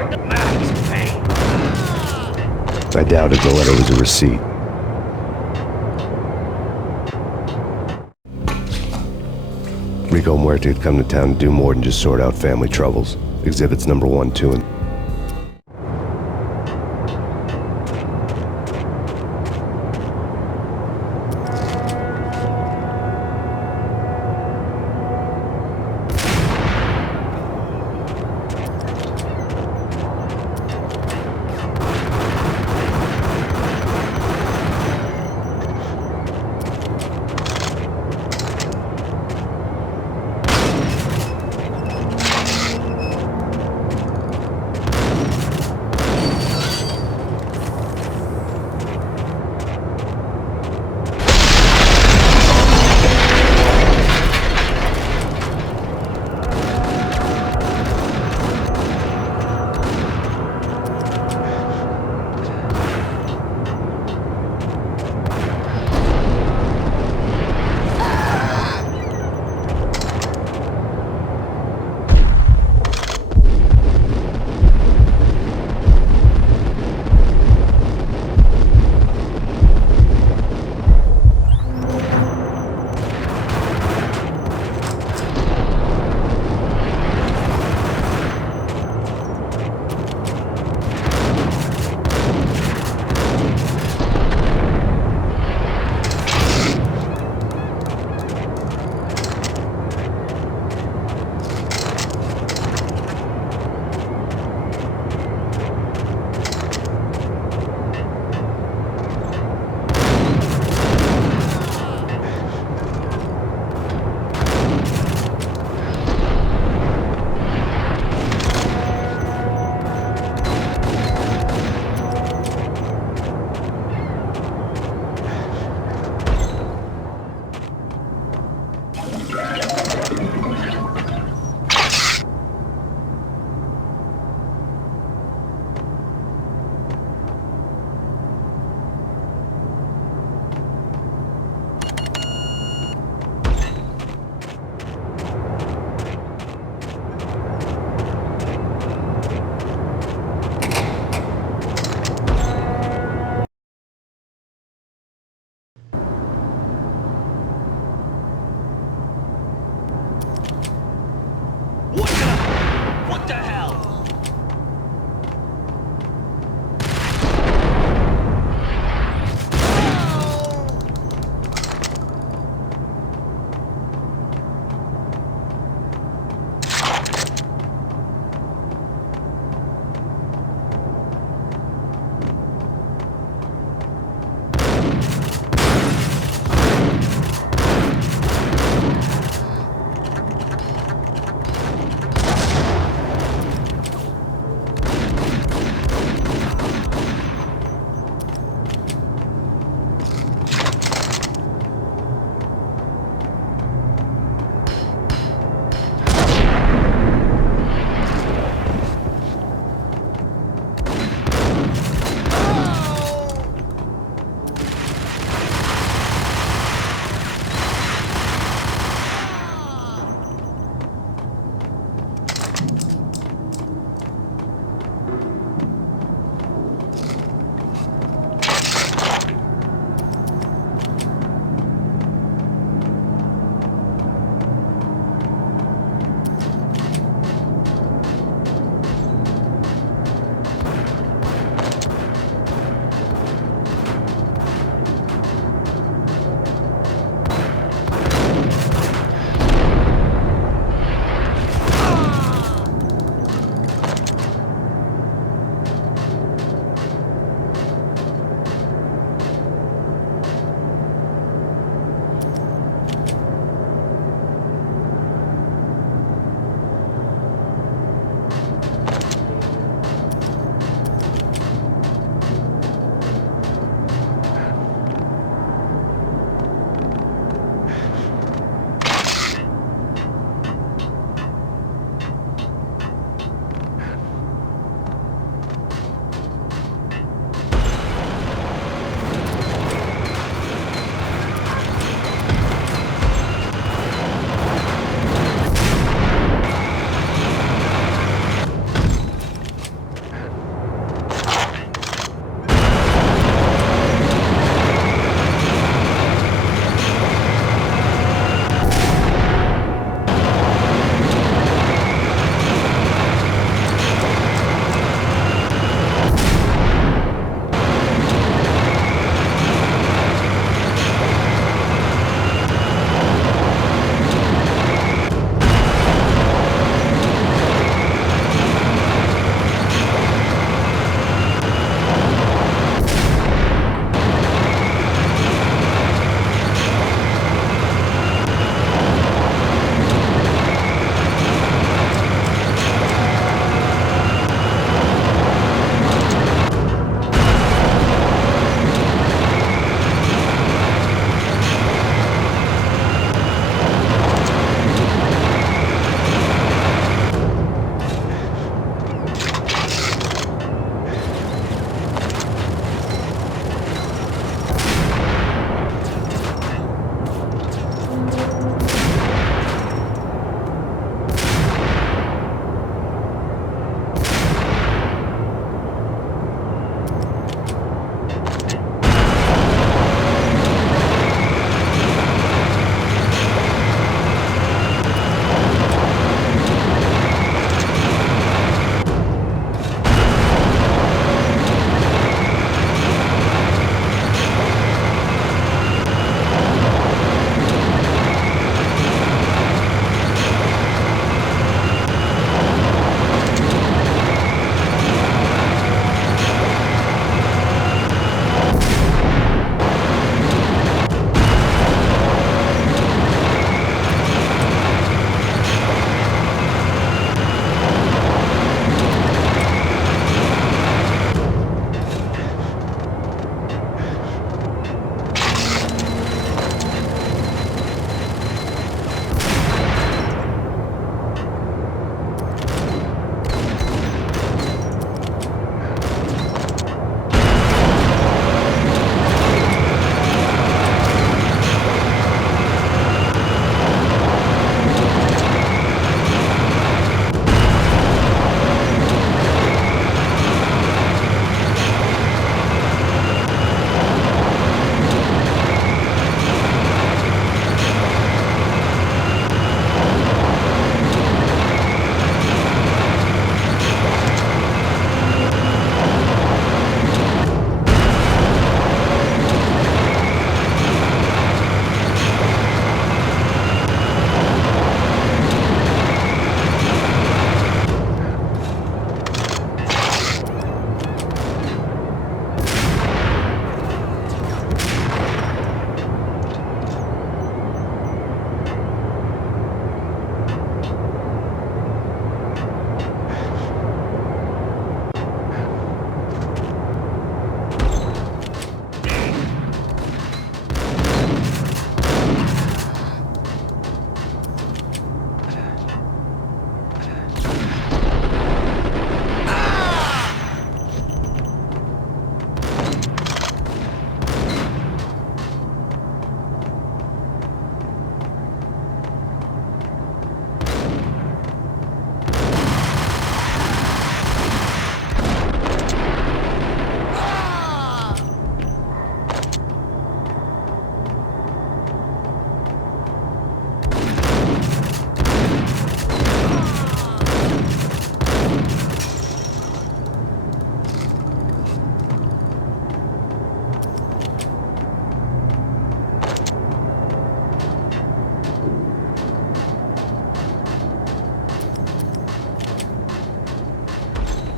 report to Max Payne. I doubted the letter was a receipt. Rico Muerte had come to town to do more than just sort out family troubles. Exhibits number 1, 2, and...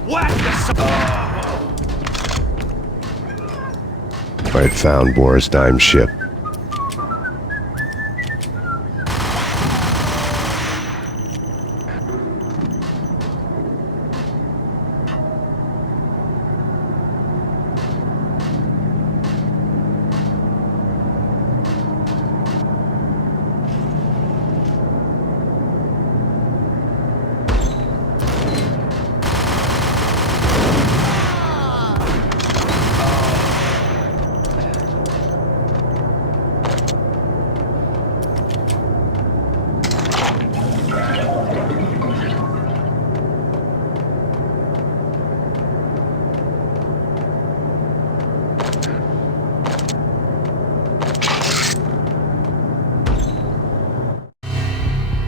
Whack the I had found Boris Dime's ship.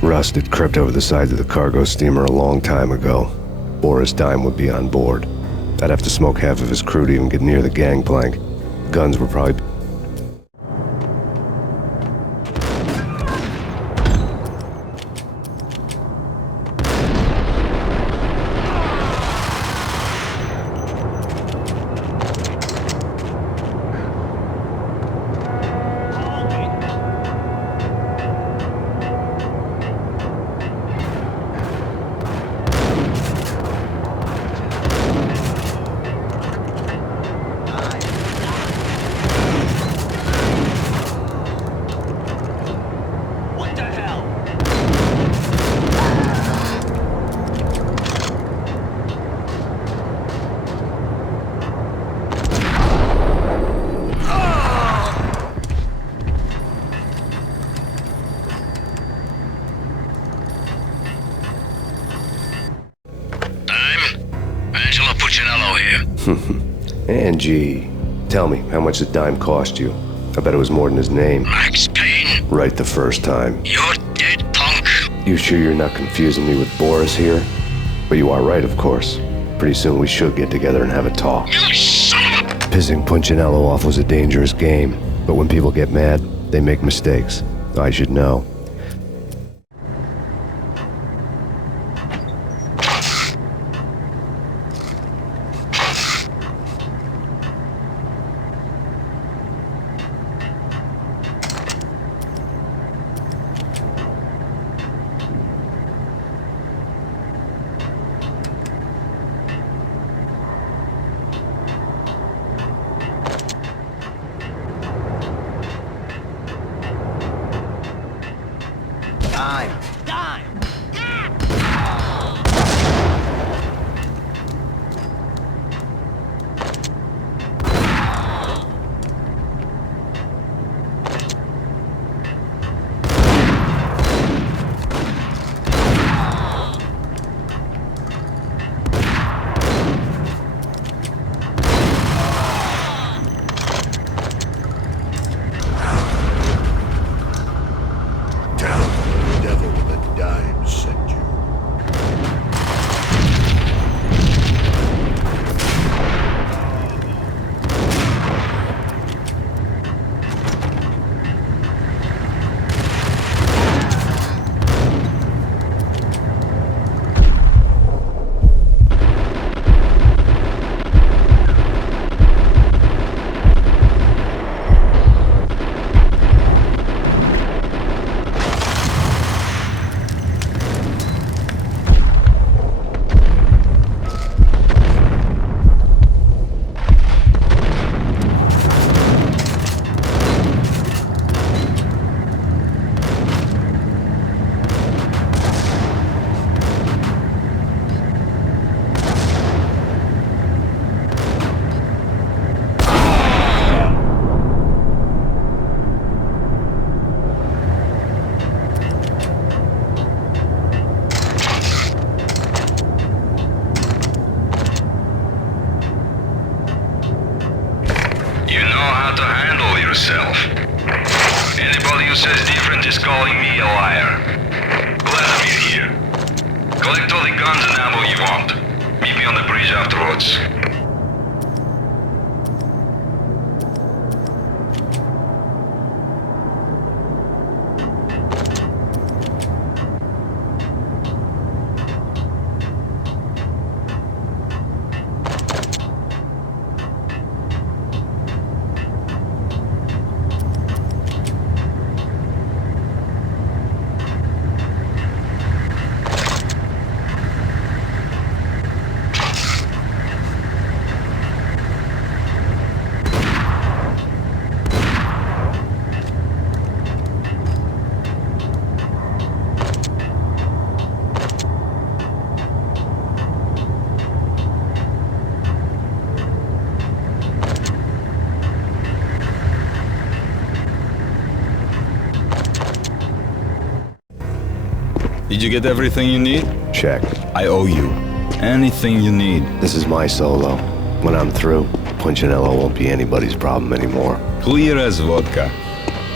Rust had crept over the sides of the cargo steamer a long time ago. Boris Dime would be on board. I'd have to smoke half of his crew to even get near the gangplank. The guns were probably... Angie, tell me, how much did Dime cost you? I bet it was more than his name. Max Payne. Right the first time. You're dead, punk. You sure you're not confusing me with Boris here? But you are right, of course. Pretty soon we should get together and have a talk. You son of a... Pissing Punchinello off was a dangerous game, but when people get mad, they make mistakes. I should know. Anybody who says different is calling me a liar. Glad I'm here. Collect all the guns and ammo you want. Meet me on the bridge afterwards. Did you get everything you need? Check. I owe you. Anything you need. This is my solo. When I'm through, Punchinello won't be anybody's problem anymore. Clear as vodka.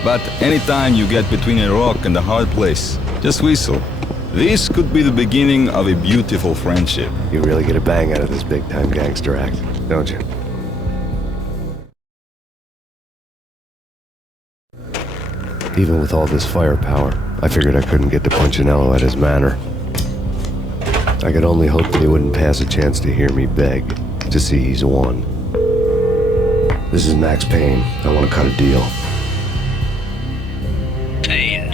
But anytime you get between a rock and a hard place, just whistle. This could be the beginning of a beautiful friendship. You really get a bang out of this big-time gangster act, don't you? Even with all this firepower, I figured I couldn't get to Punchinello at his manor. I could only hope that he wouldn't pass a chance to hear me beg, to see he's won. This is Max Payne. I want to cut a deal. Payne,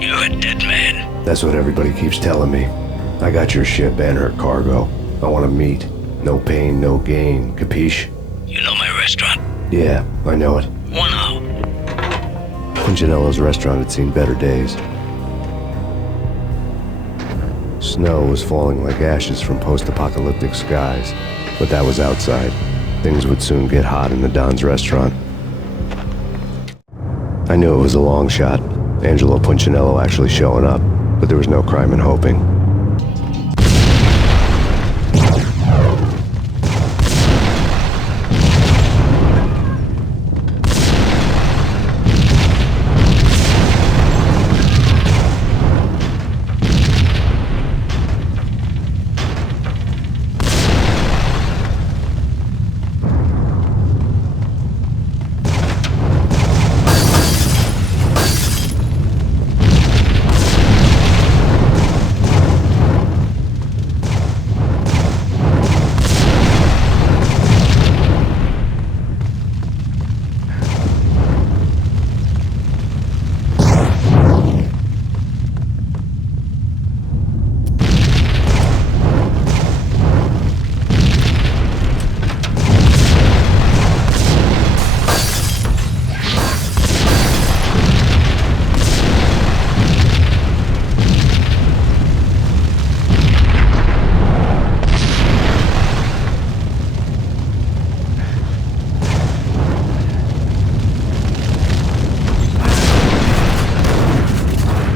you're a dead man. That's what everybody keeps telling me. I got your ship and her cargo. I want to meet. No pain, no gain. Capiche? You know my restaurant? Yeah, I know it. 1 hour. Punchinello's restaurant had seen better days. Snow was falling like ashes from post-apocalyptic skies, but that was outside. Things would soon get hot in the Don's restaurant. I knew it was a long shot, Angelo Punchinello actually showing up, but there was no crime in hoping.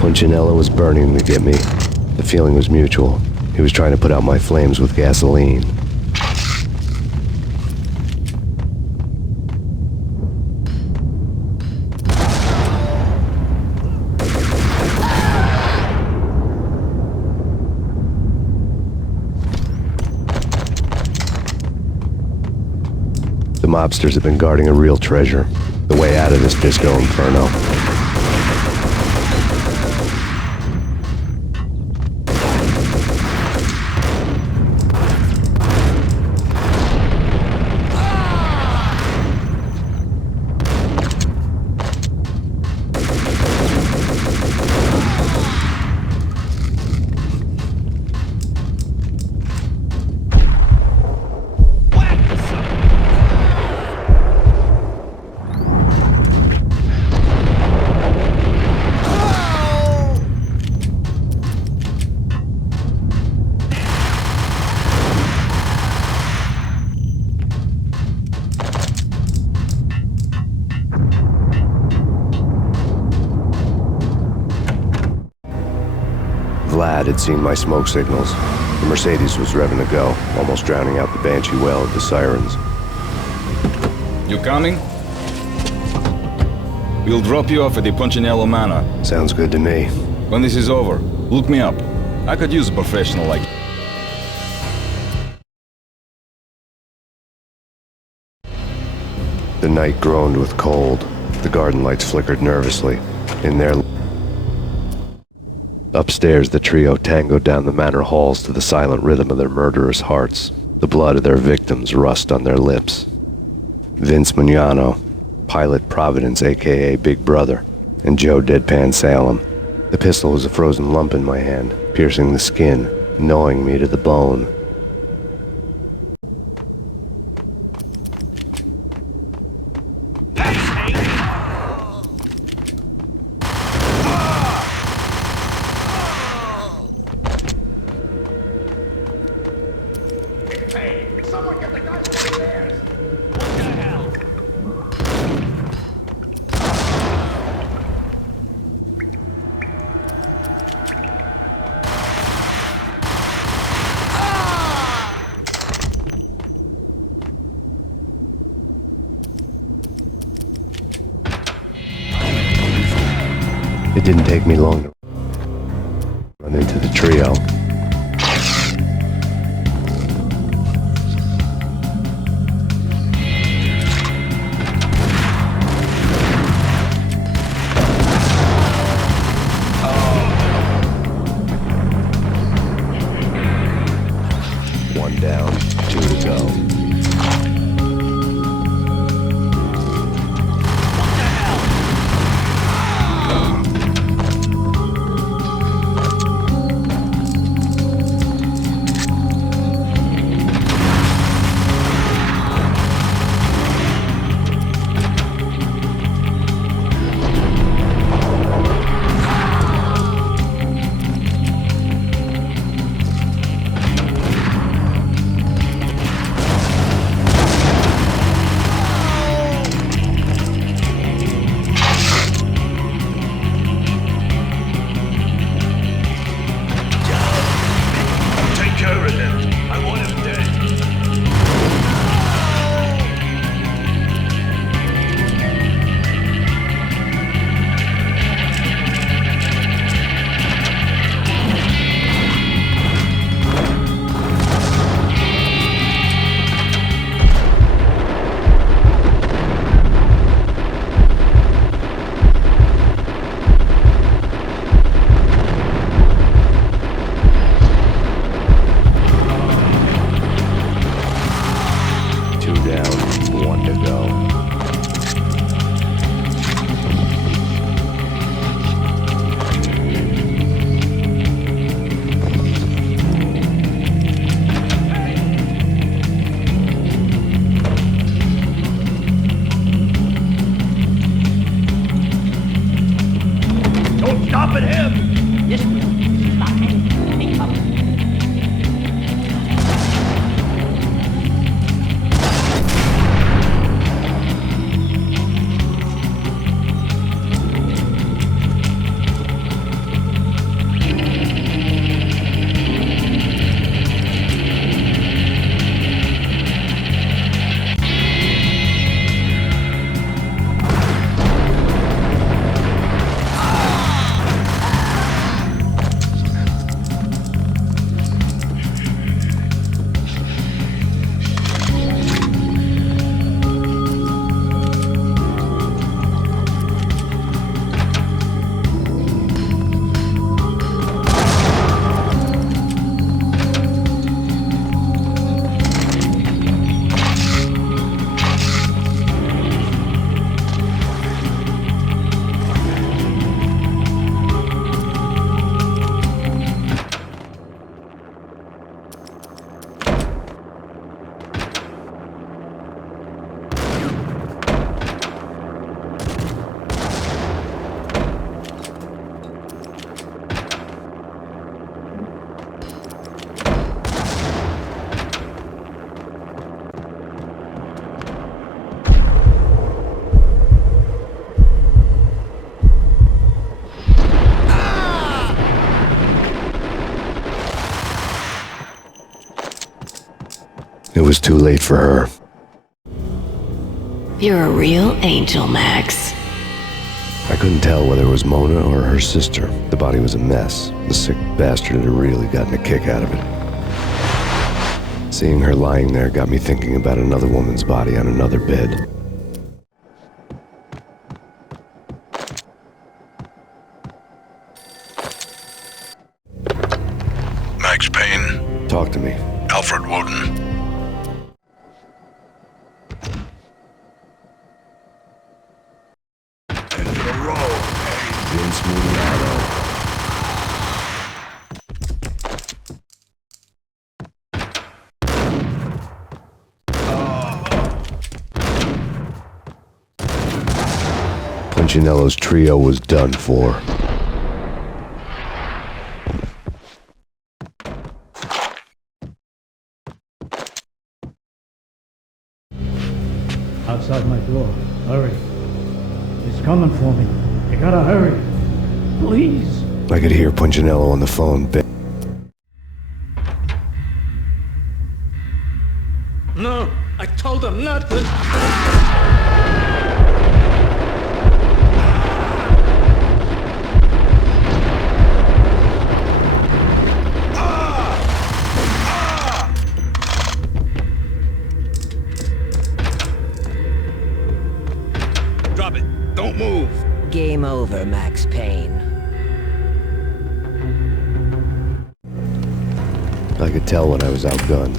Punchinello was burning to get me. The feeling was mutual. He was trying to put out my flames with gasoline. The mobsters have been guarding a real treasure. The way out of this disco inferno. Vlad had seen my smoke signals. The Mercedes was revving to go, almost drowning out the banshee wail of the sirens. You coming? We'll drop you off at the Punchinello Manor. Sounds good to me. When this is over, look me up. I could use a professional like you. The night groaned with cold. The garden lights flickered nervously. In their... Upstairs, the trio tangoed down the manor halls to the silent rhythm of their murderous hearts. The blood of their victims rust on their lips. Vince Mignano, Pilot Providence, a.k.a. Big Brother, and Joe Deadpan Salem. The pistol was a frozen lump in my hand, piercing the skin, gnawing me to the bone. It didn't take me long to run into the trio. One down, 2 to go. Stop at him! Yes, stop him. He comes. It was too late for her. You're a real angel, Max. I couldn't tell whether it was Mona or her sister. The body was a mess. The sick bastard had really gotten a kick out of it. Seeing her lying there got me thinking about another woman's body on another bed. Max Payne. Talk to me. Alfred Woden. Punchinello's trio was done for. Outside my door. Hurry. He's coming for me. You gotta hurry. Please. I could hear Punchinello on the phone. No, I told him not to. Game over, Max Payne. I could tell when I was outgunned.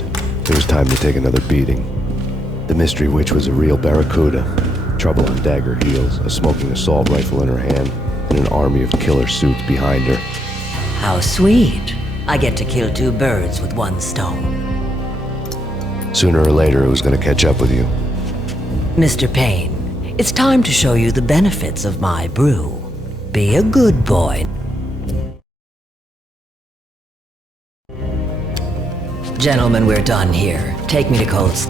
It was time to take another beating. The mystery witch was a real barracuda. Trouble on dagger heels, a smoking assault rifle in her hand, and an army of killer suits behind her. How sweet. I get to kill two birds with one stone. Sooner or later, it was going to catch up with you. Mr. Payne, it's time to show you the benefits of my brew. Be a good boy. Gentlemen, we're done here. Take me to Coast.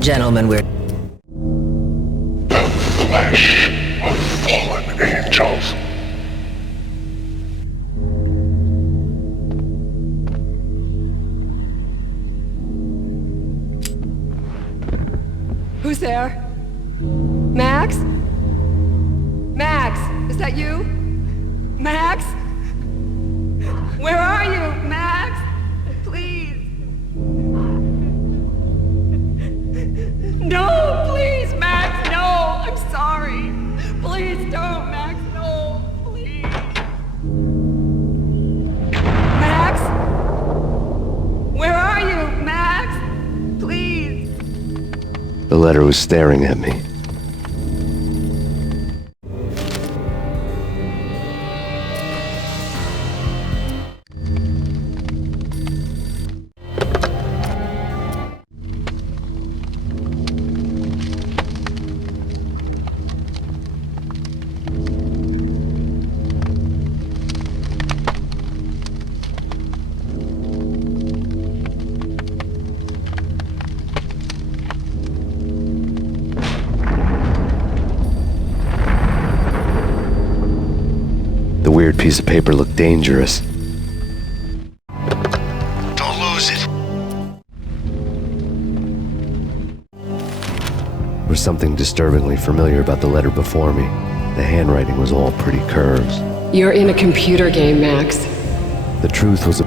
Gentlemen, we're... The flesh of fallen angels. Who's there? Max? Max, is that you? Max? Where are you, Max? Please. No, please, Max, no. I'm sorry. Please don't, Max, no, please. Max? Where are you, Max? Please. The letter was staring at me. The weird piece of paper looked dangerous. Don't lose it. There was something disturbingly familiar about the letter before me. The handwriting was all pretty curves. You're in a computer game, Max. The truth was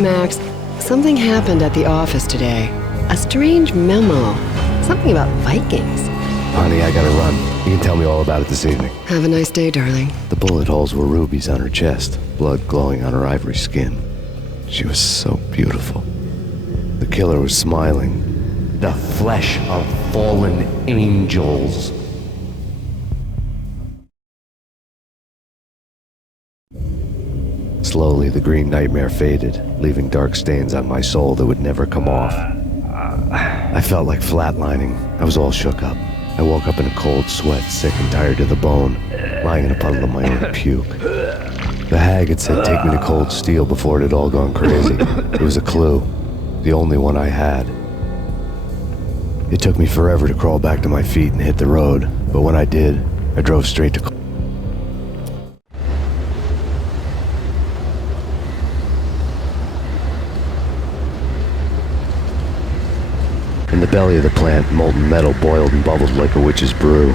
Max, something happened at the office today. A strange memo. Something about Vikings. Honey, I gotta run. You can tell me all about it this evening. Have a nice day, darling. The bullet holes were rubies on her chest, blood glowing on her ivory skin. She was so beautiful. The killer was smiling. The flesh of fallen angels. Slowly, the green nightmare faded, leaving dark stains on my soul that would never come off. I felt like flatlining. I was all shook up. I woke up in a cold sweat, sick and tired to the bone, lying in a puddle of my own puke. The hag had said take me to Cold Steel before it had all gone crazy. It was a clue, the only one I had. It took me forever to crawl back to my feet and hit the road, but when I did, I drove straight to In the belly of the plant, molten metal boiled and bubbled like a witch's brew.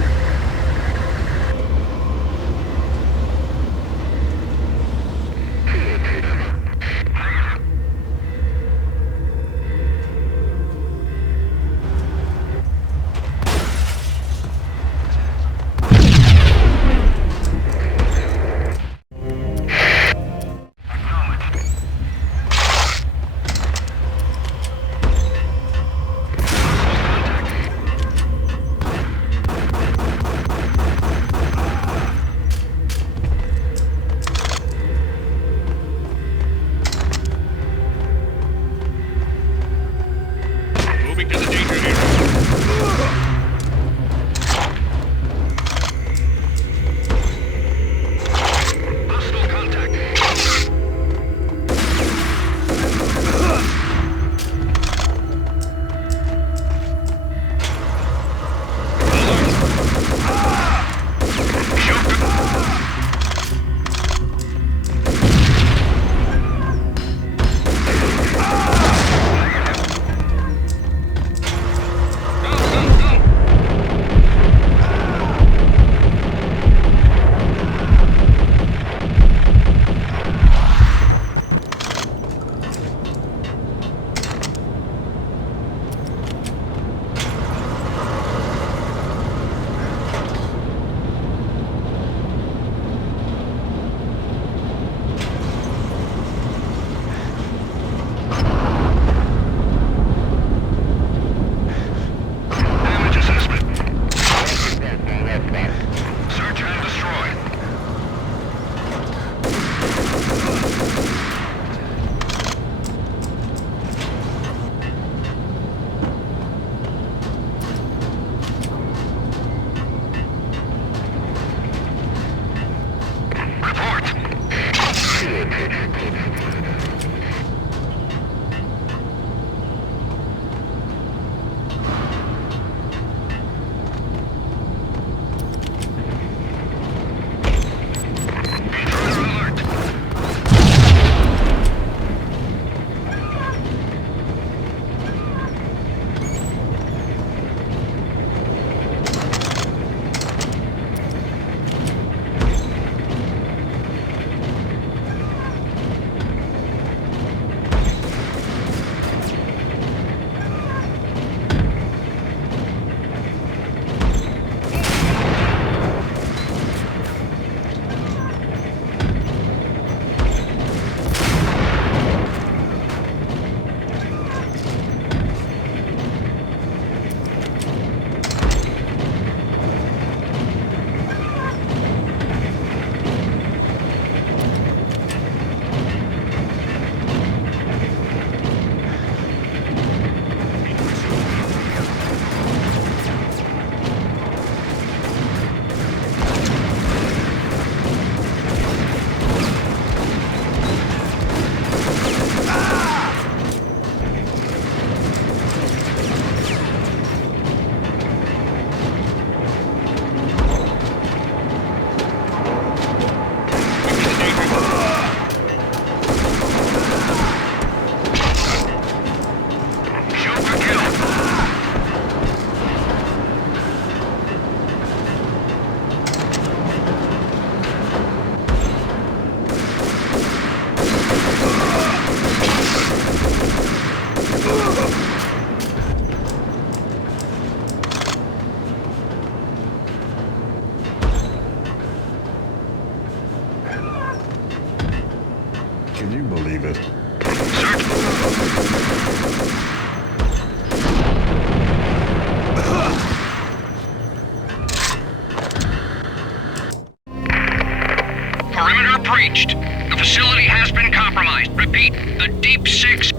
Perimeter breached. The facility has been compromised. Repeat, the Deep Six...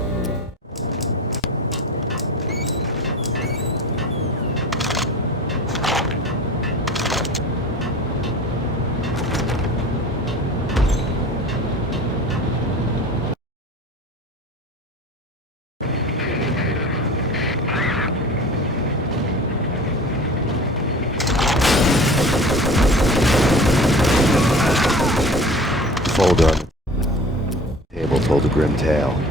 Folder on the table told a grim tale.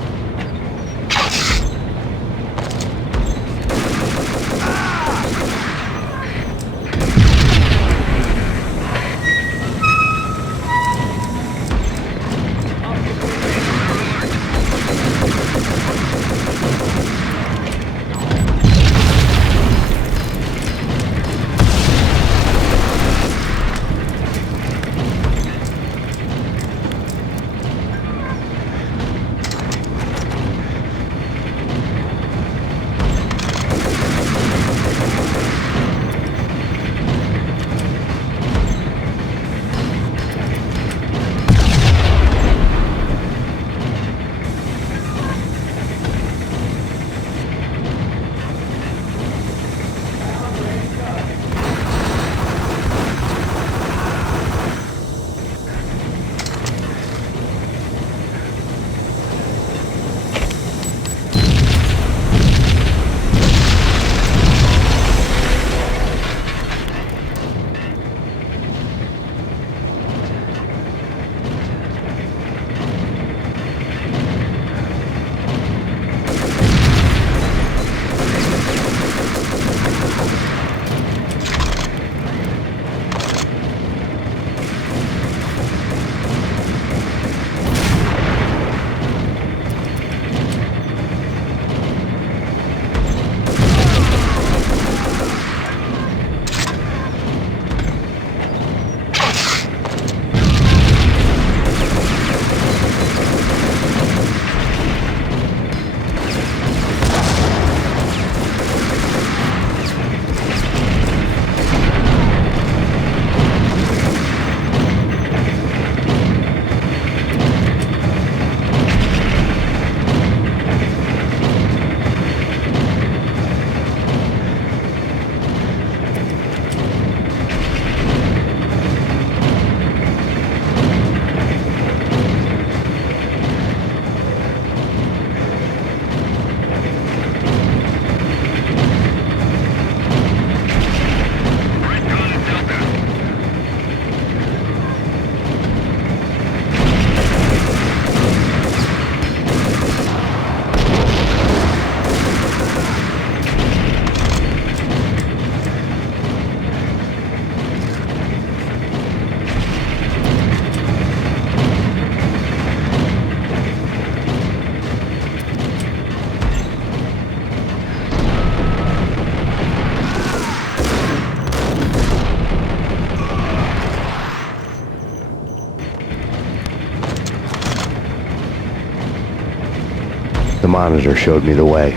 The monitor showed me the way.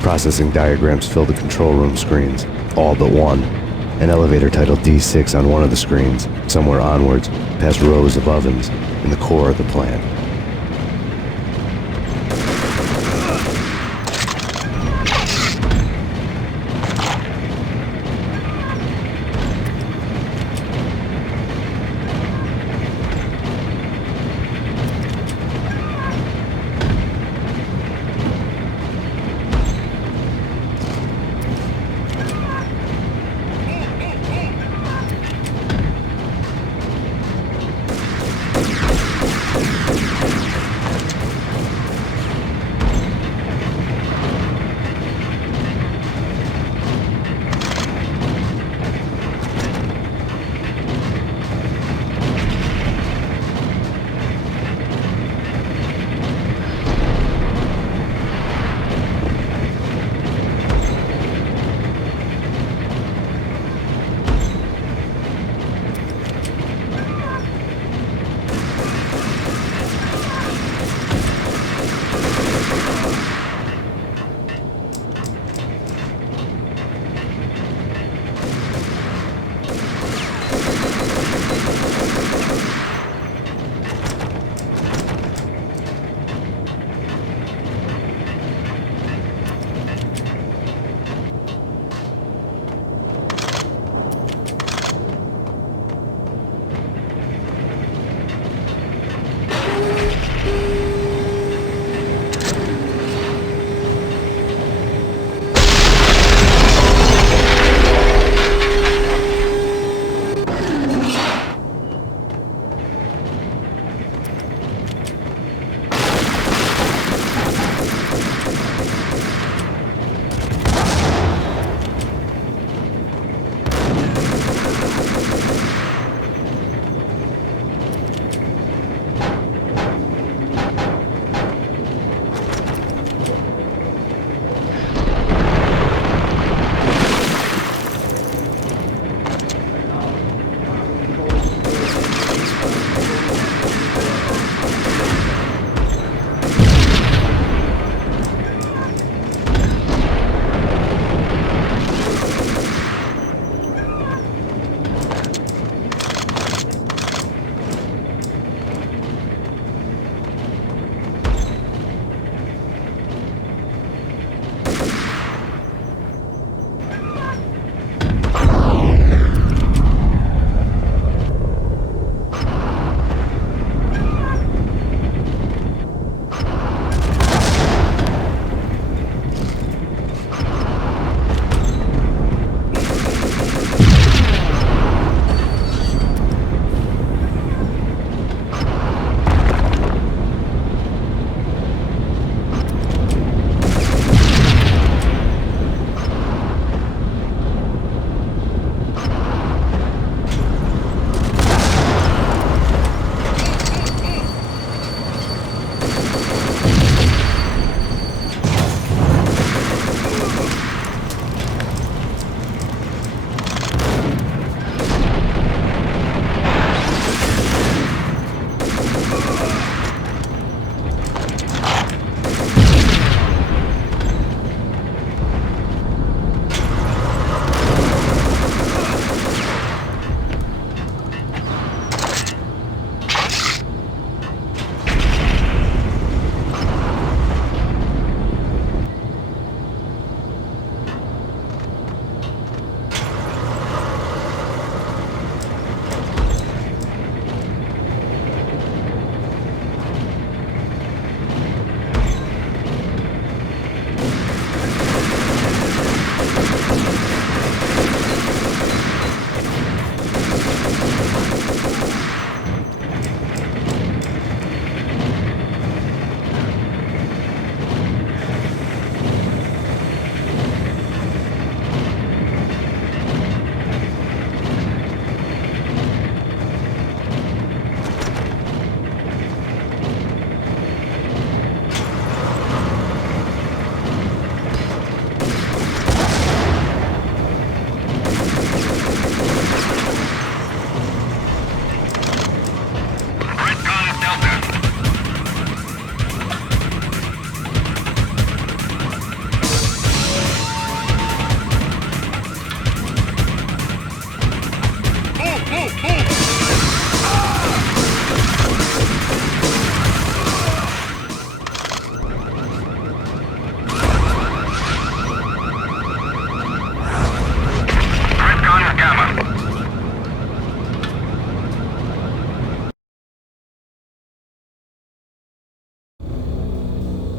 Processing diagrams filled the control room screens, all but one. An elevator titled D6 on one of the screens, somewhere onwards, past rows of ovens, in the core of the plant.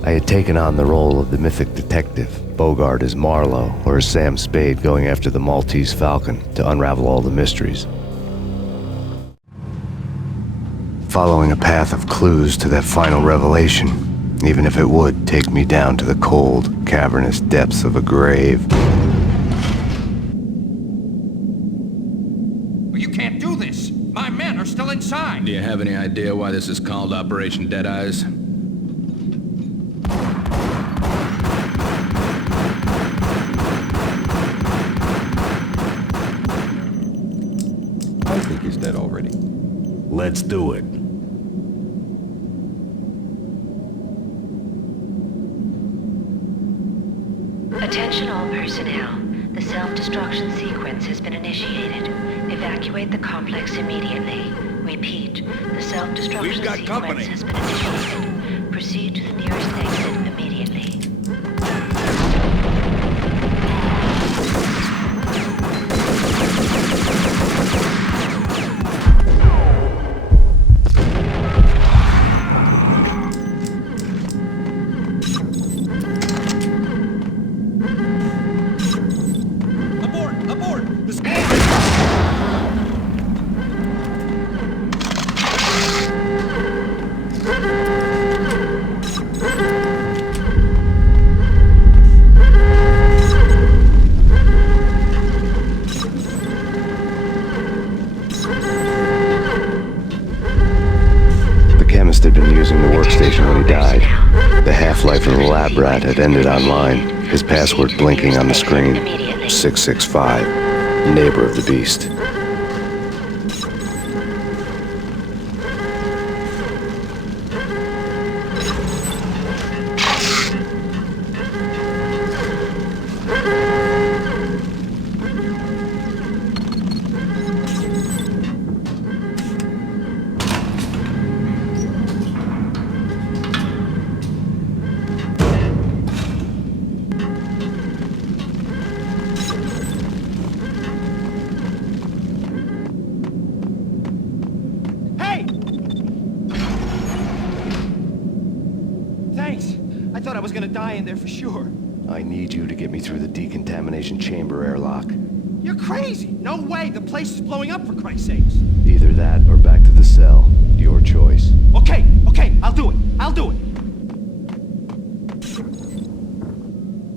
I had taken on the role of the mythic detective, Bogart as Marlowe or as Sam Spade going after the Maltese Falcon to unravel all the mysteries. Following a path of clues to that final revelation, even if it would take me down to the cold, cavernous depths of a grave. You can't do this! My men are still inside! Do you have any idea why this is called Operation Deadeyes? I think he's dead already. Let's do it. Attention all personnel. The self-destruction sequence has been initiated. Evacuate the complex immediately. Repeat, the self-destruction sequence has been initiated. Proceed to the nearest exit immediately. Had been using the workstation when he died. The half-life of the lab rat had ended online, his password blinking on the screen. 665, neighbor of the beast. I thought I was gonna die in there for sure. I need you to get me through the decontamination chamber airlock. You're crazy! No way! The place is blowing up, for Christ's sakes! Either that or back to the cell. Your choice. Okay, I'll do it! I'll do it!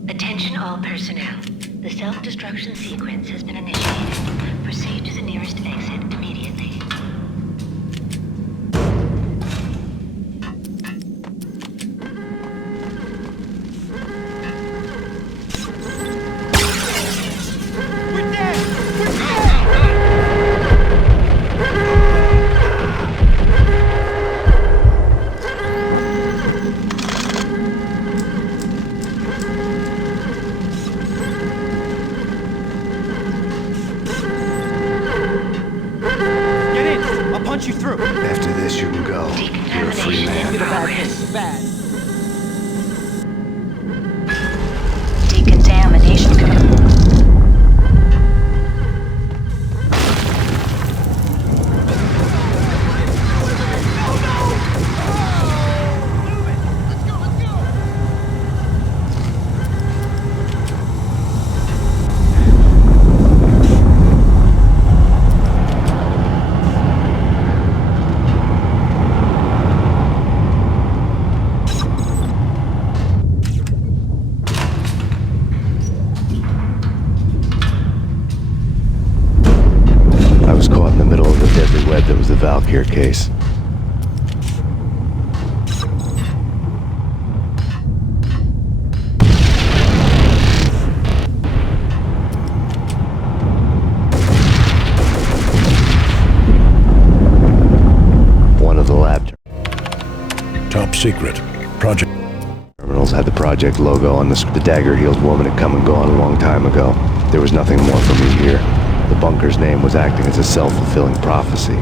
Attention all personnel. The self-destruction sequence has been initiated. Proceed to the nearest exit immediately. You through. After this, you can go. You're a free man. Bad. Decontamination. That was the Valkyr case. One of the lab Top secret. Project terminals had the project logo on the dagger-heeled woman had come and gone a long time ago. There was nothing more for me here. The bunker's name was acting as a self-fulfilling prophecy.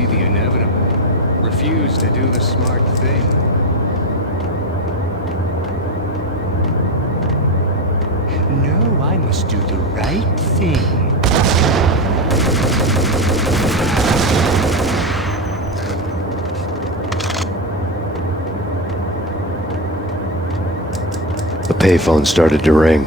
be the inevitable. Refuse to do the smart thing. No, I must do the right thing. The payphone started to ring.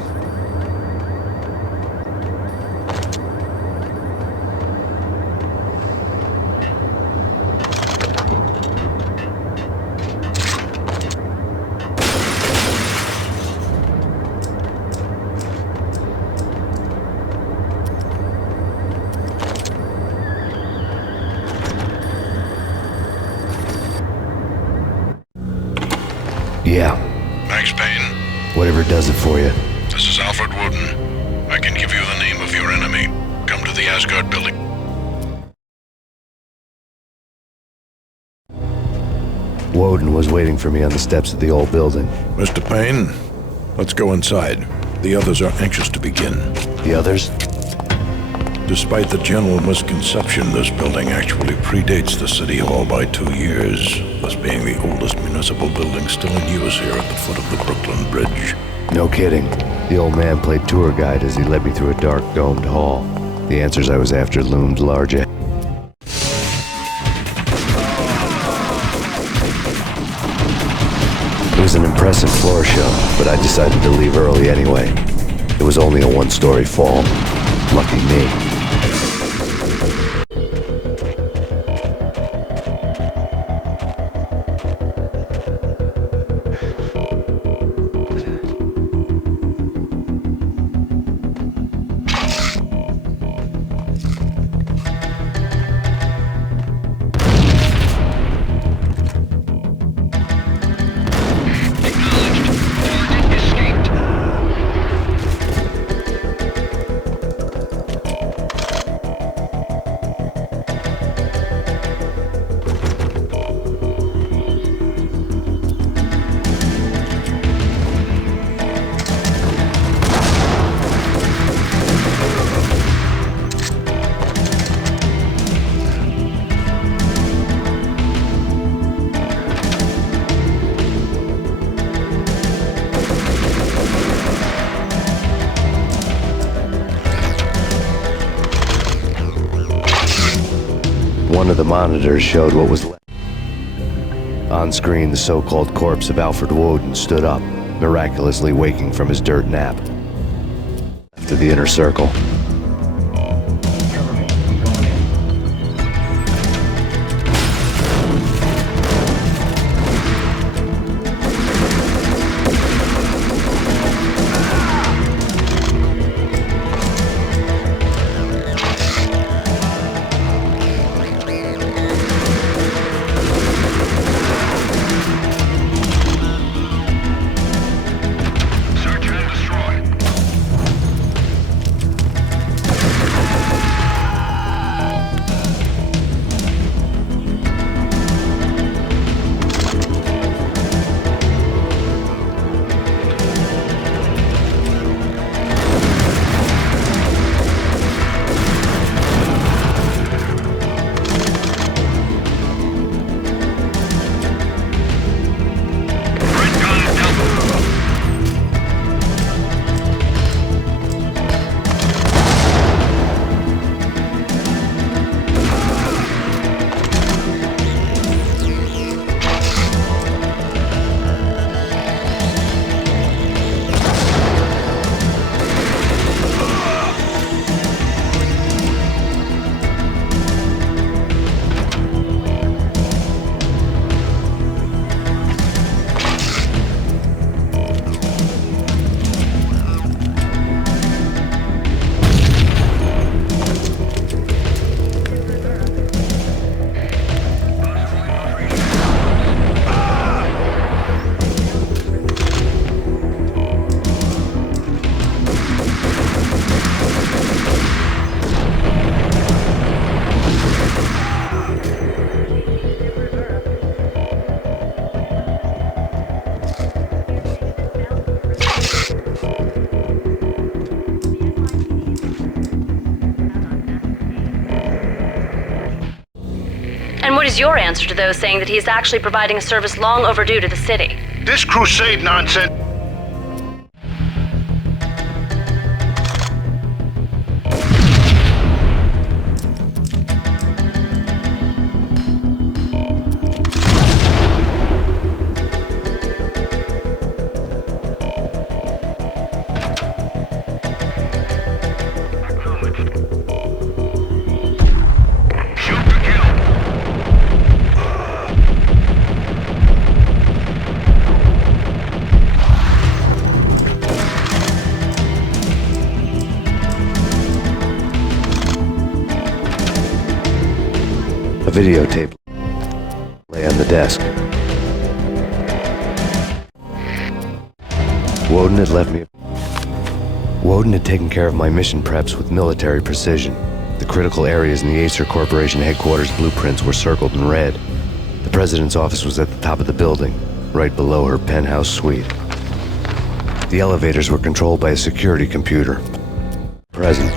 Yeah. Thanks, Payne. Whatever does it for you. This is Alfred Woden. I can give you the name of your enemy. Come to the Asgard building. Woden was waiting for me on the steps of the old building. Mr. Payne, let's go inside. The others are anxious to begin. The others? Despite the general misconception, this building actually predates the City Hall by 2 years, thus being the oldest municipal building still in use here at the foot of the Brooklyn Bridge. No kidding. The old man played tour guide as he led me through a dark, domed hall. The answers I was after loomed large ahead. It was an impressive floor show, but I decided to leave early anyway. It was only a one-story fall. Lucky me. One of the monitors showed what was left. On screen, the so-called corpse of Alfred Woden stood up, miraculously waking from his dirt nap. To the inner circle. And what is your answer to those saying that he is actually providing a service long overdue to the city? This crusade nonsense. A videotape lay on the desk. Woden had left me. Woden had taken care of my mission preps with military precision. The critical areas in the Acer Corporation headquarters blueprints were circled in red. The president's office was at the top of the building, right below her penthouse suite. The elevators were controlled by a security computer. Present.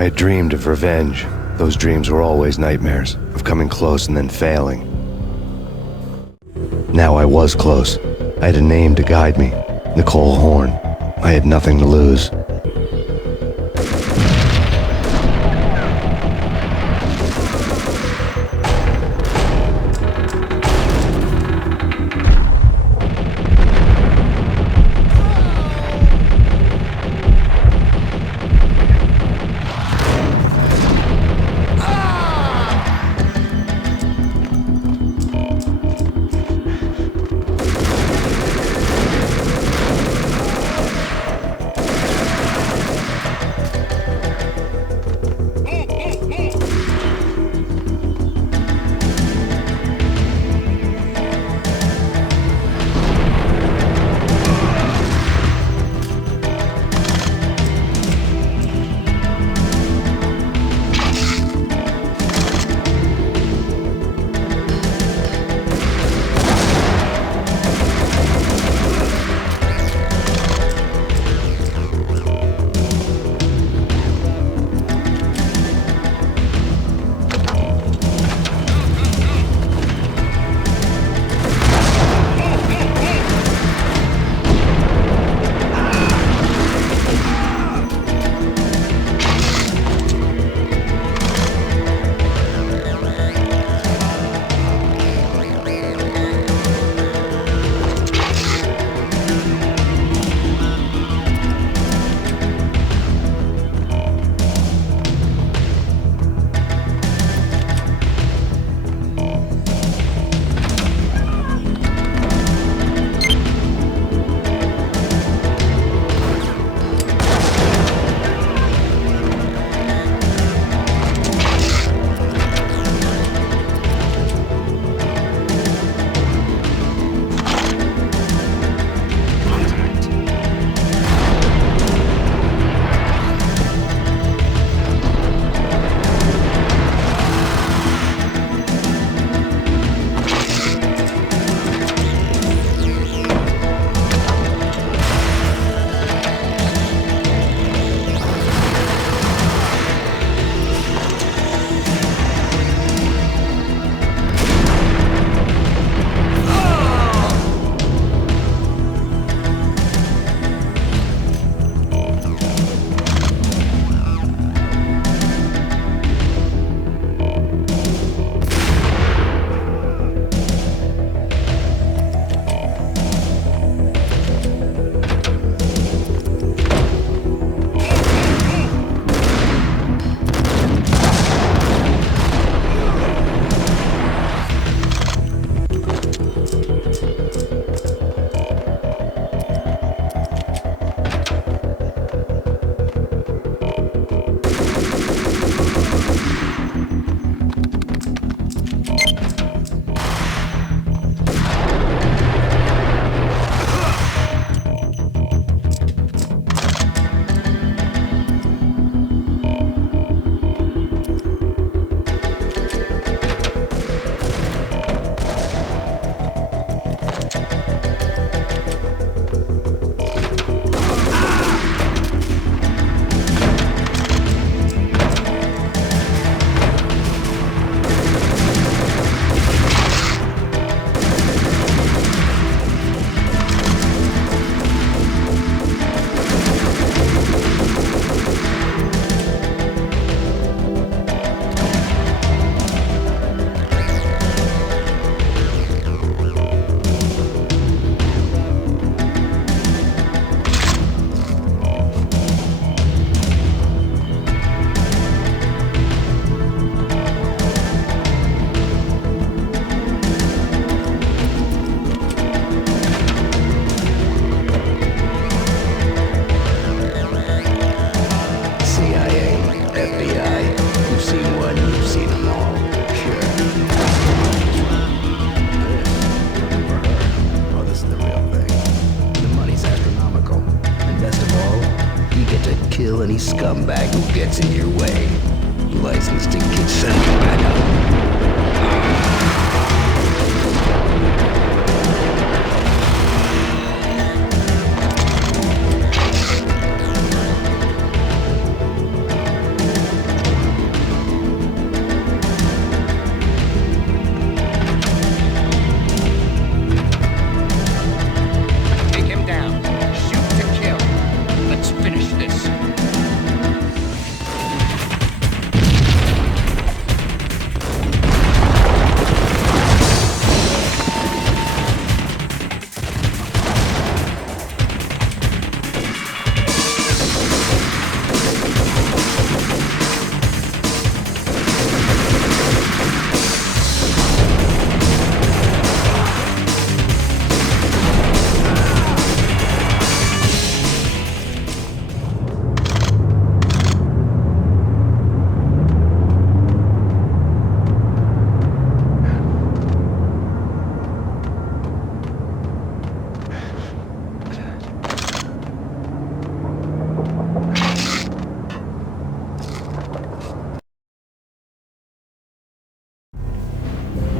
I had dreamed of revenge. Those dreams were always nightmares, of coming close and then failing. Now I was close. I had a name to guide me, Nicole Horn. I had nothing to lose. scumbag who gets in your way. License to get sent back up. Take him down. Shoot to kill. Let's finish this.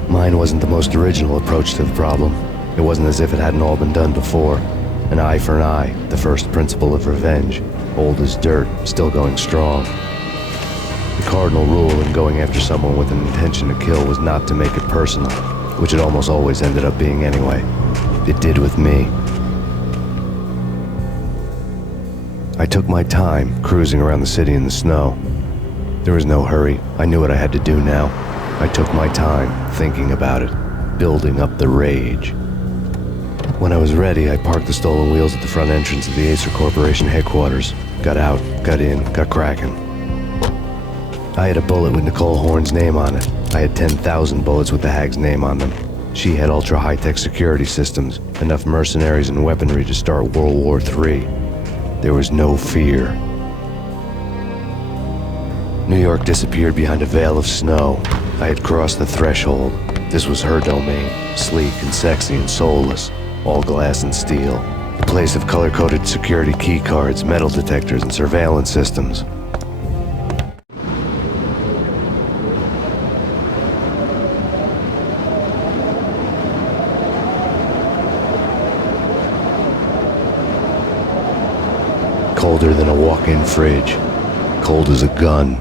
Mine wasn't the most original approach to the problem. It wasn't as if it hadn't all been done before. An eye for an eye, the first principle of revenge. Old as dirt, still going strong. The cardinal rule in going after someone with an intention to kill was not to make it personal, which it almost always ended up being anyway. It did with me. I took my time, cruising around the city in the snow. There was no hurry. I knew what I had to do now. I took my time, thinking about it, building up the rage. When I was ready, I parked the stolen wheels at the front entrance of the Acer Corporation headquarters. Got out, got in, got cracking. I had a bullet with Nicole Horn's name on it. I had 10,000 bullets with the Hag's name on them. She had ultra-high-tech security systems, enough mercenaries and weaponry to start World War III. There was no fear. New York disappeared behind a veil of snow. I had crossed the threshold. This was her domain, sleek and sexy and soulless, all glass and steel. A place of color-coded security key cards, metal detectors, and surveillance systems. Colder than a walk-in fridge. Cold as a gun.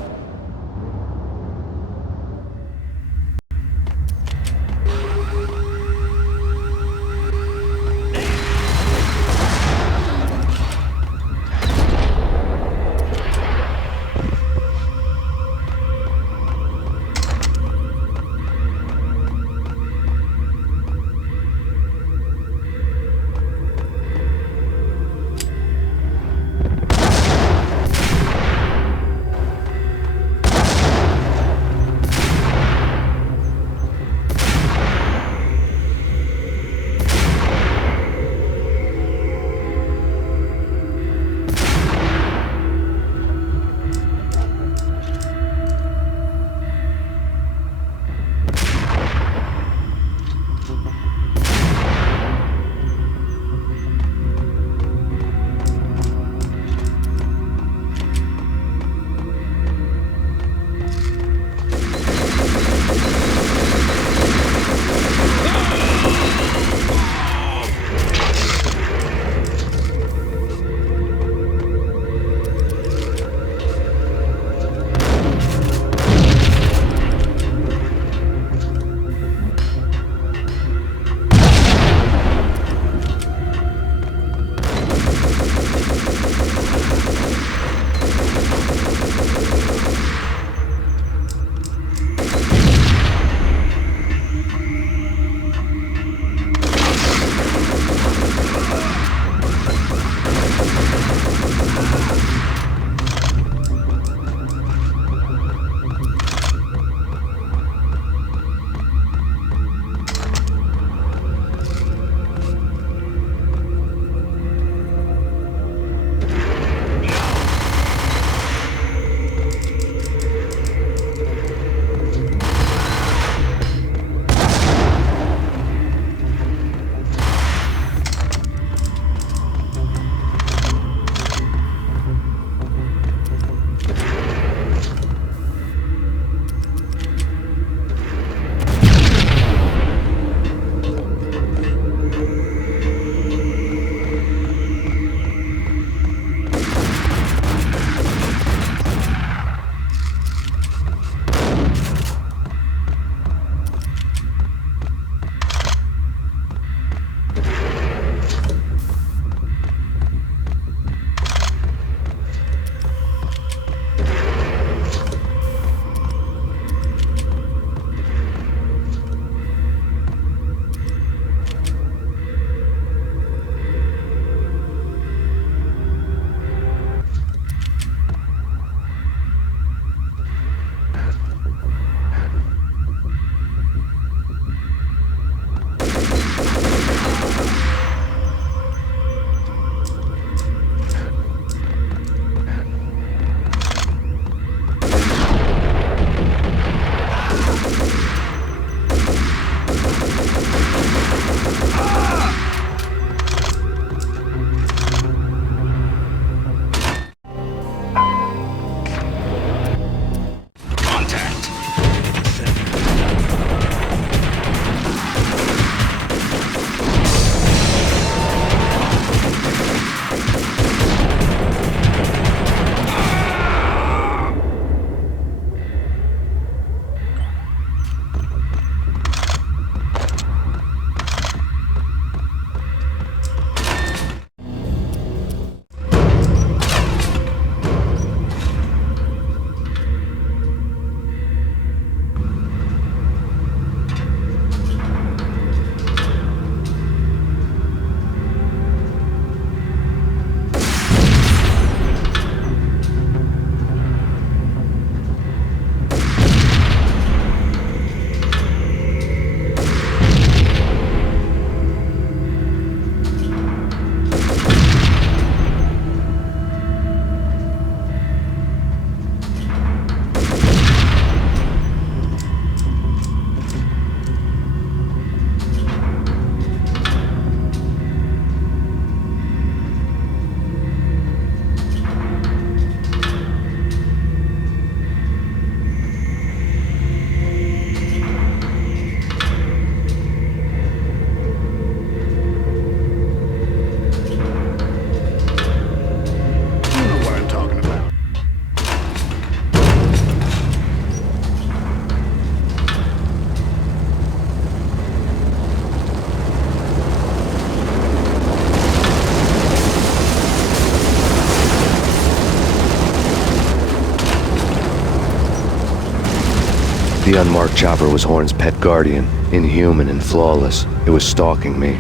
The unmarked chopper was Horn's pet guardian, inhuman and flawless. It was stalking me.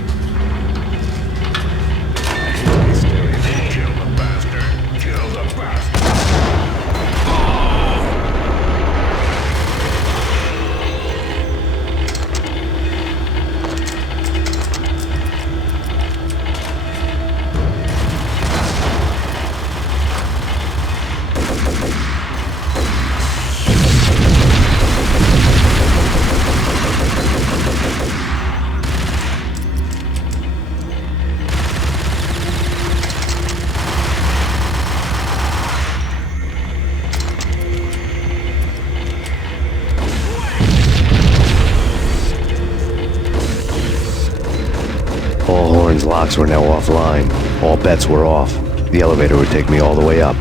All Horn's locks were now offline. All bets were off. The elevator would take me all the way up.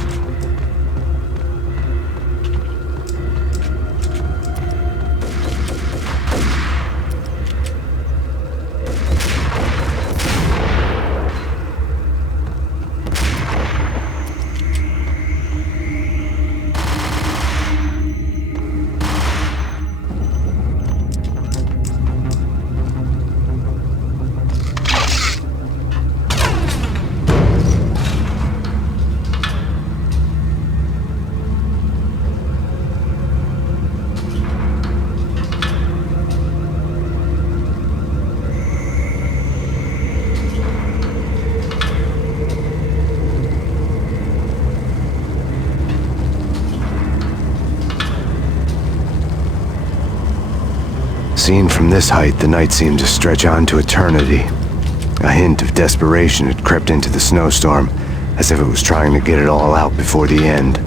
Seen from this height, the night seemed to stretch on to eternity. A hint of desperation had crept into the snowstorm, as if it was trying to get it all out before the end.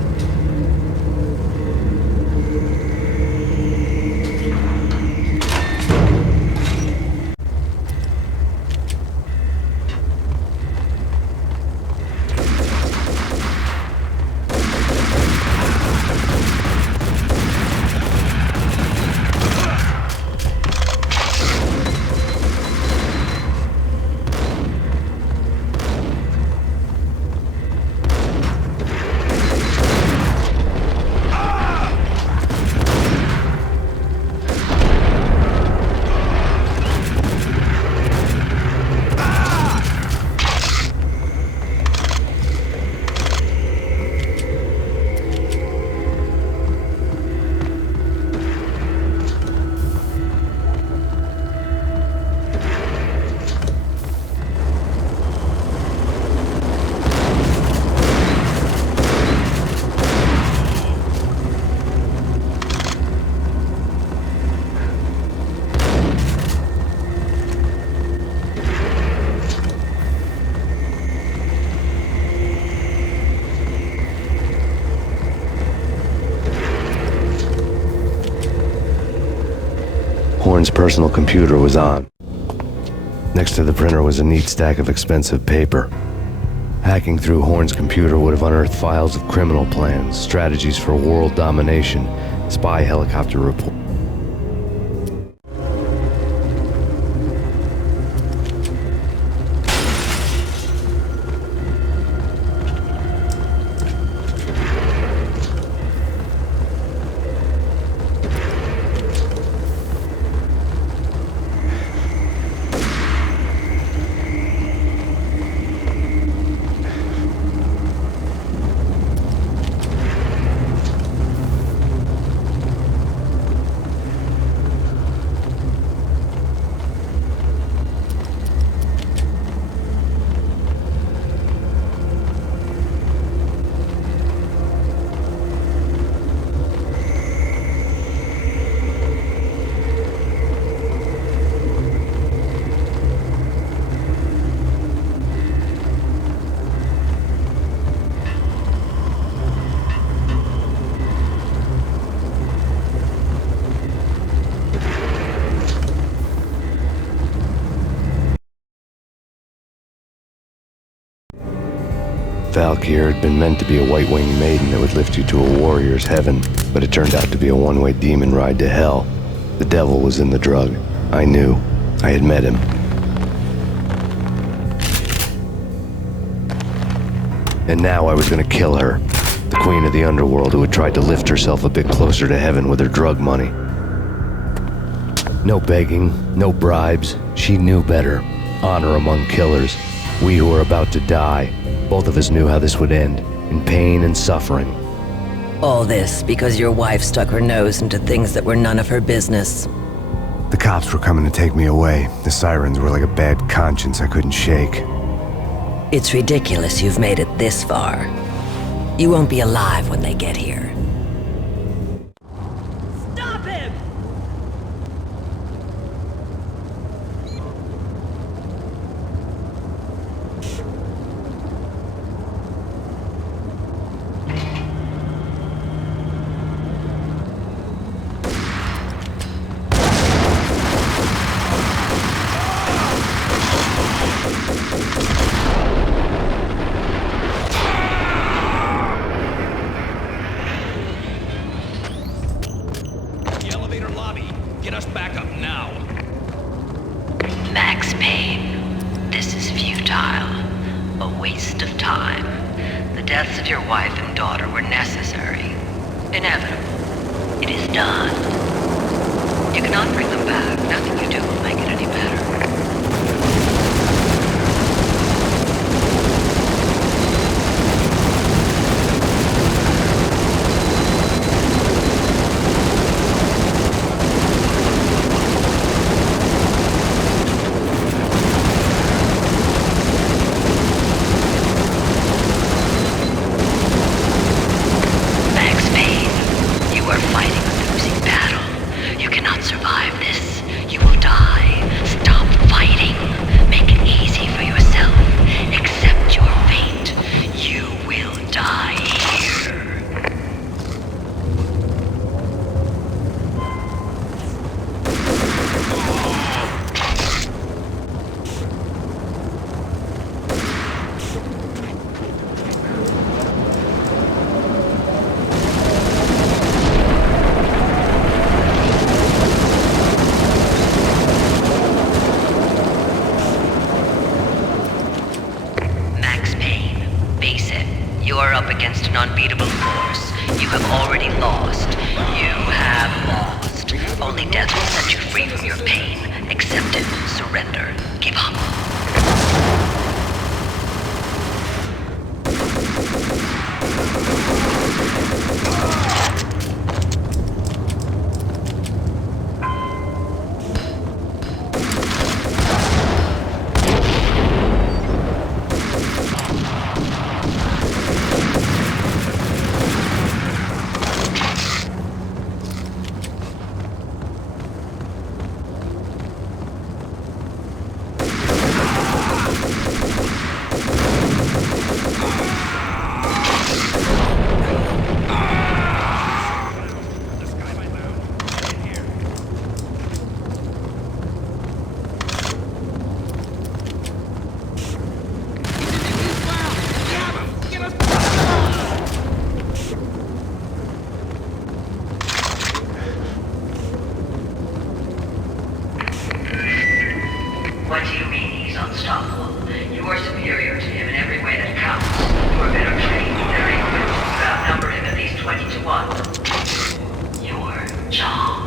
Horn's personal computer was on. Next to the printer was a neat stack of expensive paper. Hacking through Horn's computer would have unearthed files of criminal plans, strategies for world domination, spy helicopter reports. Valkyr had been meant to be a white-winged maiden that would lift you to a warrior's heaven, but it turned out to be a one-way demon ride to hell. The devil was in the drug. I knew. I had met him. And now I was gonna kill her. The queen of the underworld who had tried to lift herself a bit closer to heaven with her drug money. No begging, no bribes. She knew better. Honor among killers. We who were about to die. Both of us knew how this would end. In pain and suffering. All this because your wife stuck her nose into things that were none of her business. The cops were coming to take me away. The sirens were like a bad conscience I couldn't shake. It's ridiculous you've made it this far. You won't be alive when they get here. Stop him! Get us back up now. Max Payne, this is futile. A waste of time. The deaths of your wife and daughter were necessary. Inevitable. It is done. You cannot bring them back. Nothing you do will make it any better. Against an unbeatable force. You have already lost. You have lost. Only death will set you free from your pain. Accept it. Surrender. Give up. What do you mean he's unstoppable? You are superior to him in every way that counts. You are better trained, better equipped. You outnumber him at least 20 to 1. Your job.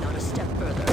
Not a step further.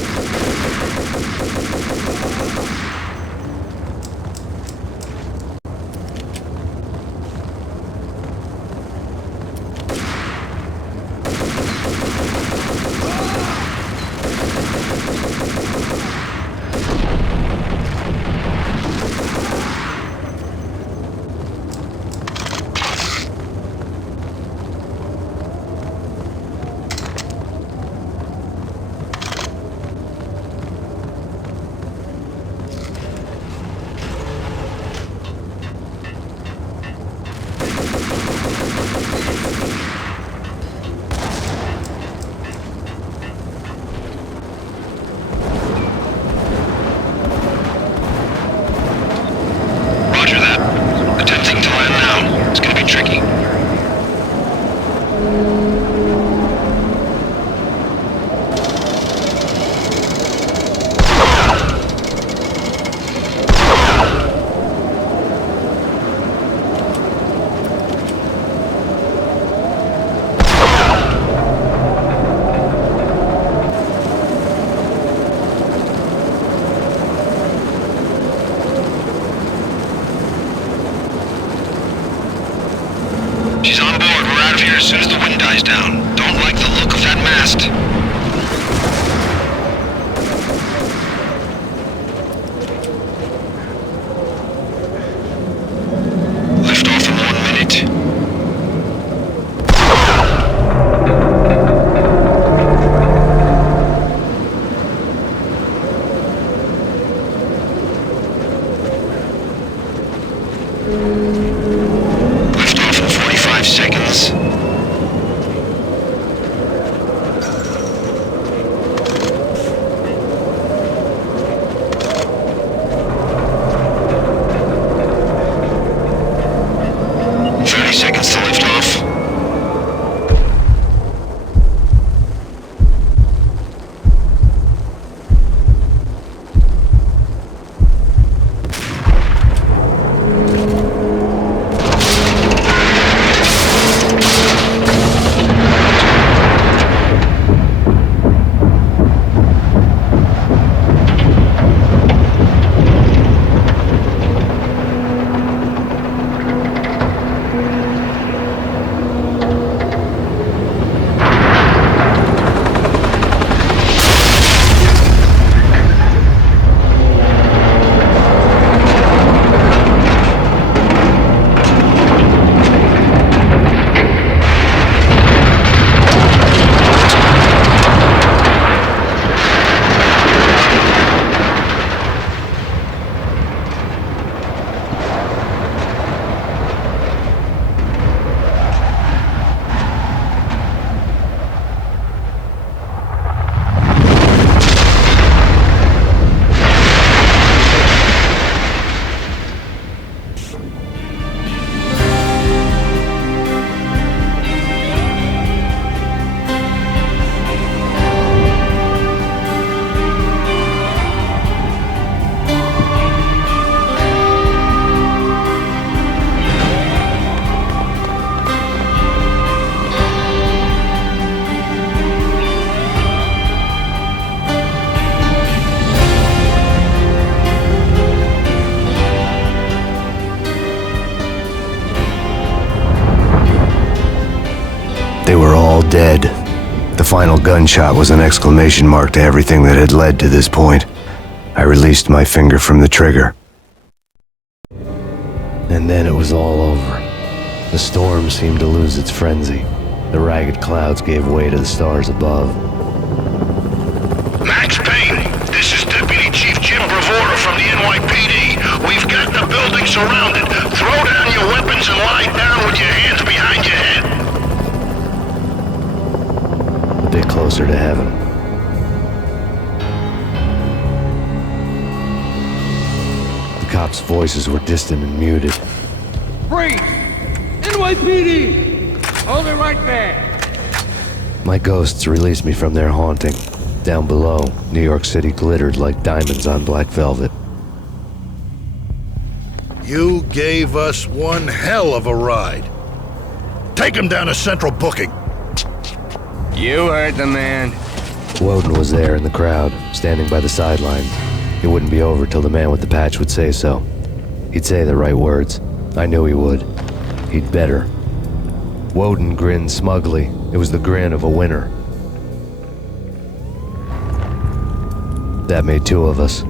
dead. The final gunshot was an exclamation mark to everything that had led to this point. I released my finger from the trigger. And then it was all over. The storm seemed to lose its frenzy. The ragged clouds gave way to the stars above. Max Payne, this is Deputy Chief Jim Bravura from the NYPD. We've got the building surrounded. Throw down your weapons and lie down with your hands behind your head. A bit closer to heaven. The cops' voices were distant and muted. Freeze! NYPD! Hold it right there! My ghosts released me from their haunting. Down below, New York City glittered like diamonds on black velvet. You gave us one hell of a ride. Take him down to Central Booking. You heard the man. Woden was there in the crowd, standing by the sidelines. It wouldn't be over till the man with the patch would say so. He'd say the right words. I knew he would. He'd better. Woden grinned smugly. It was the grin of a winner. That made two of us.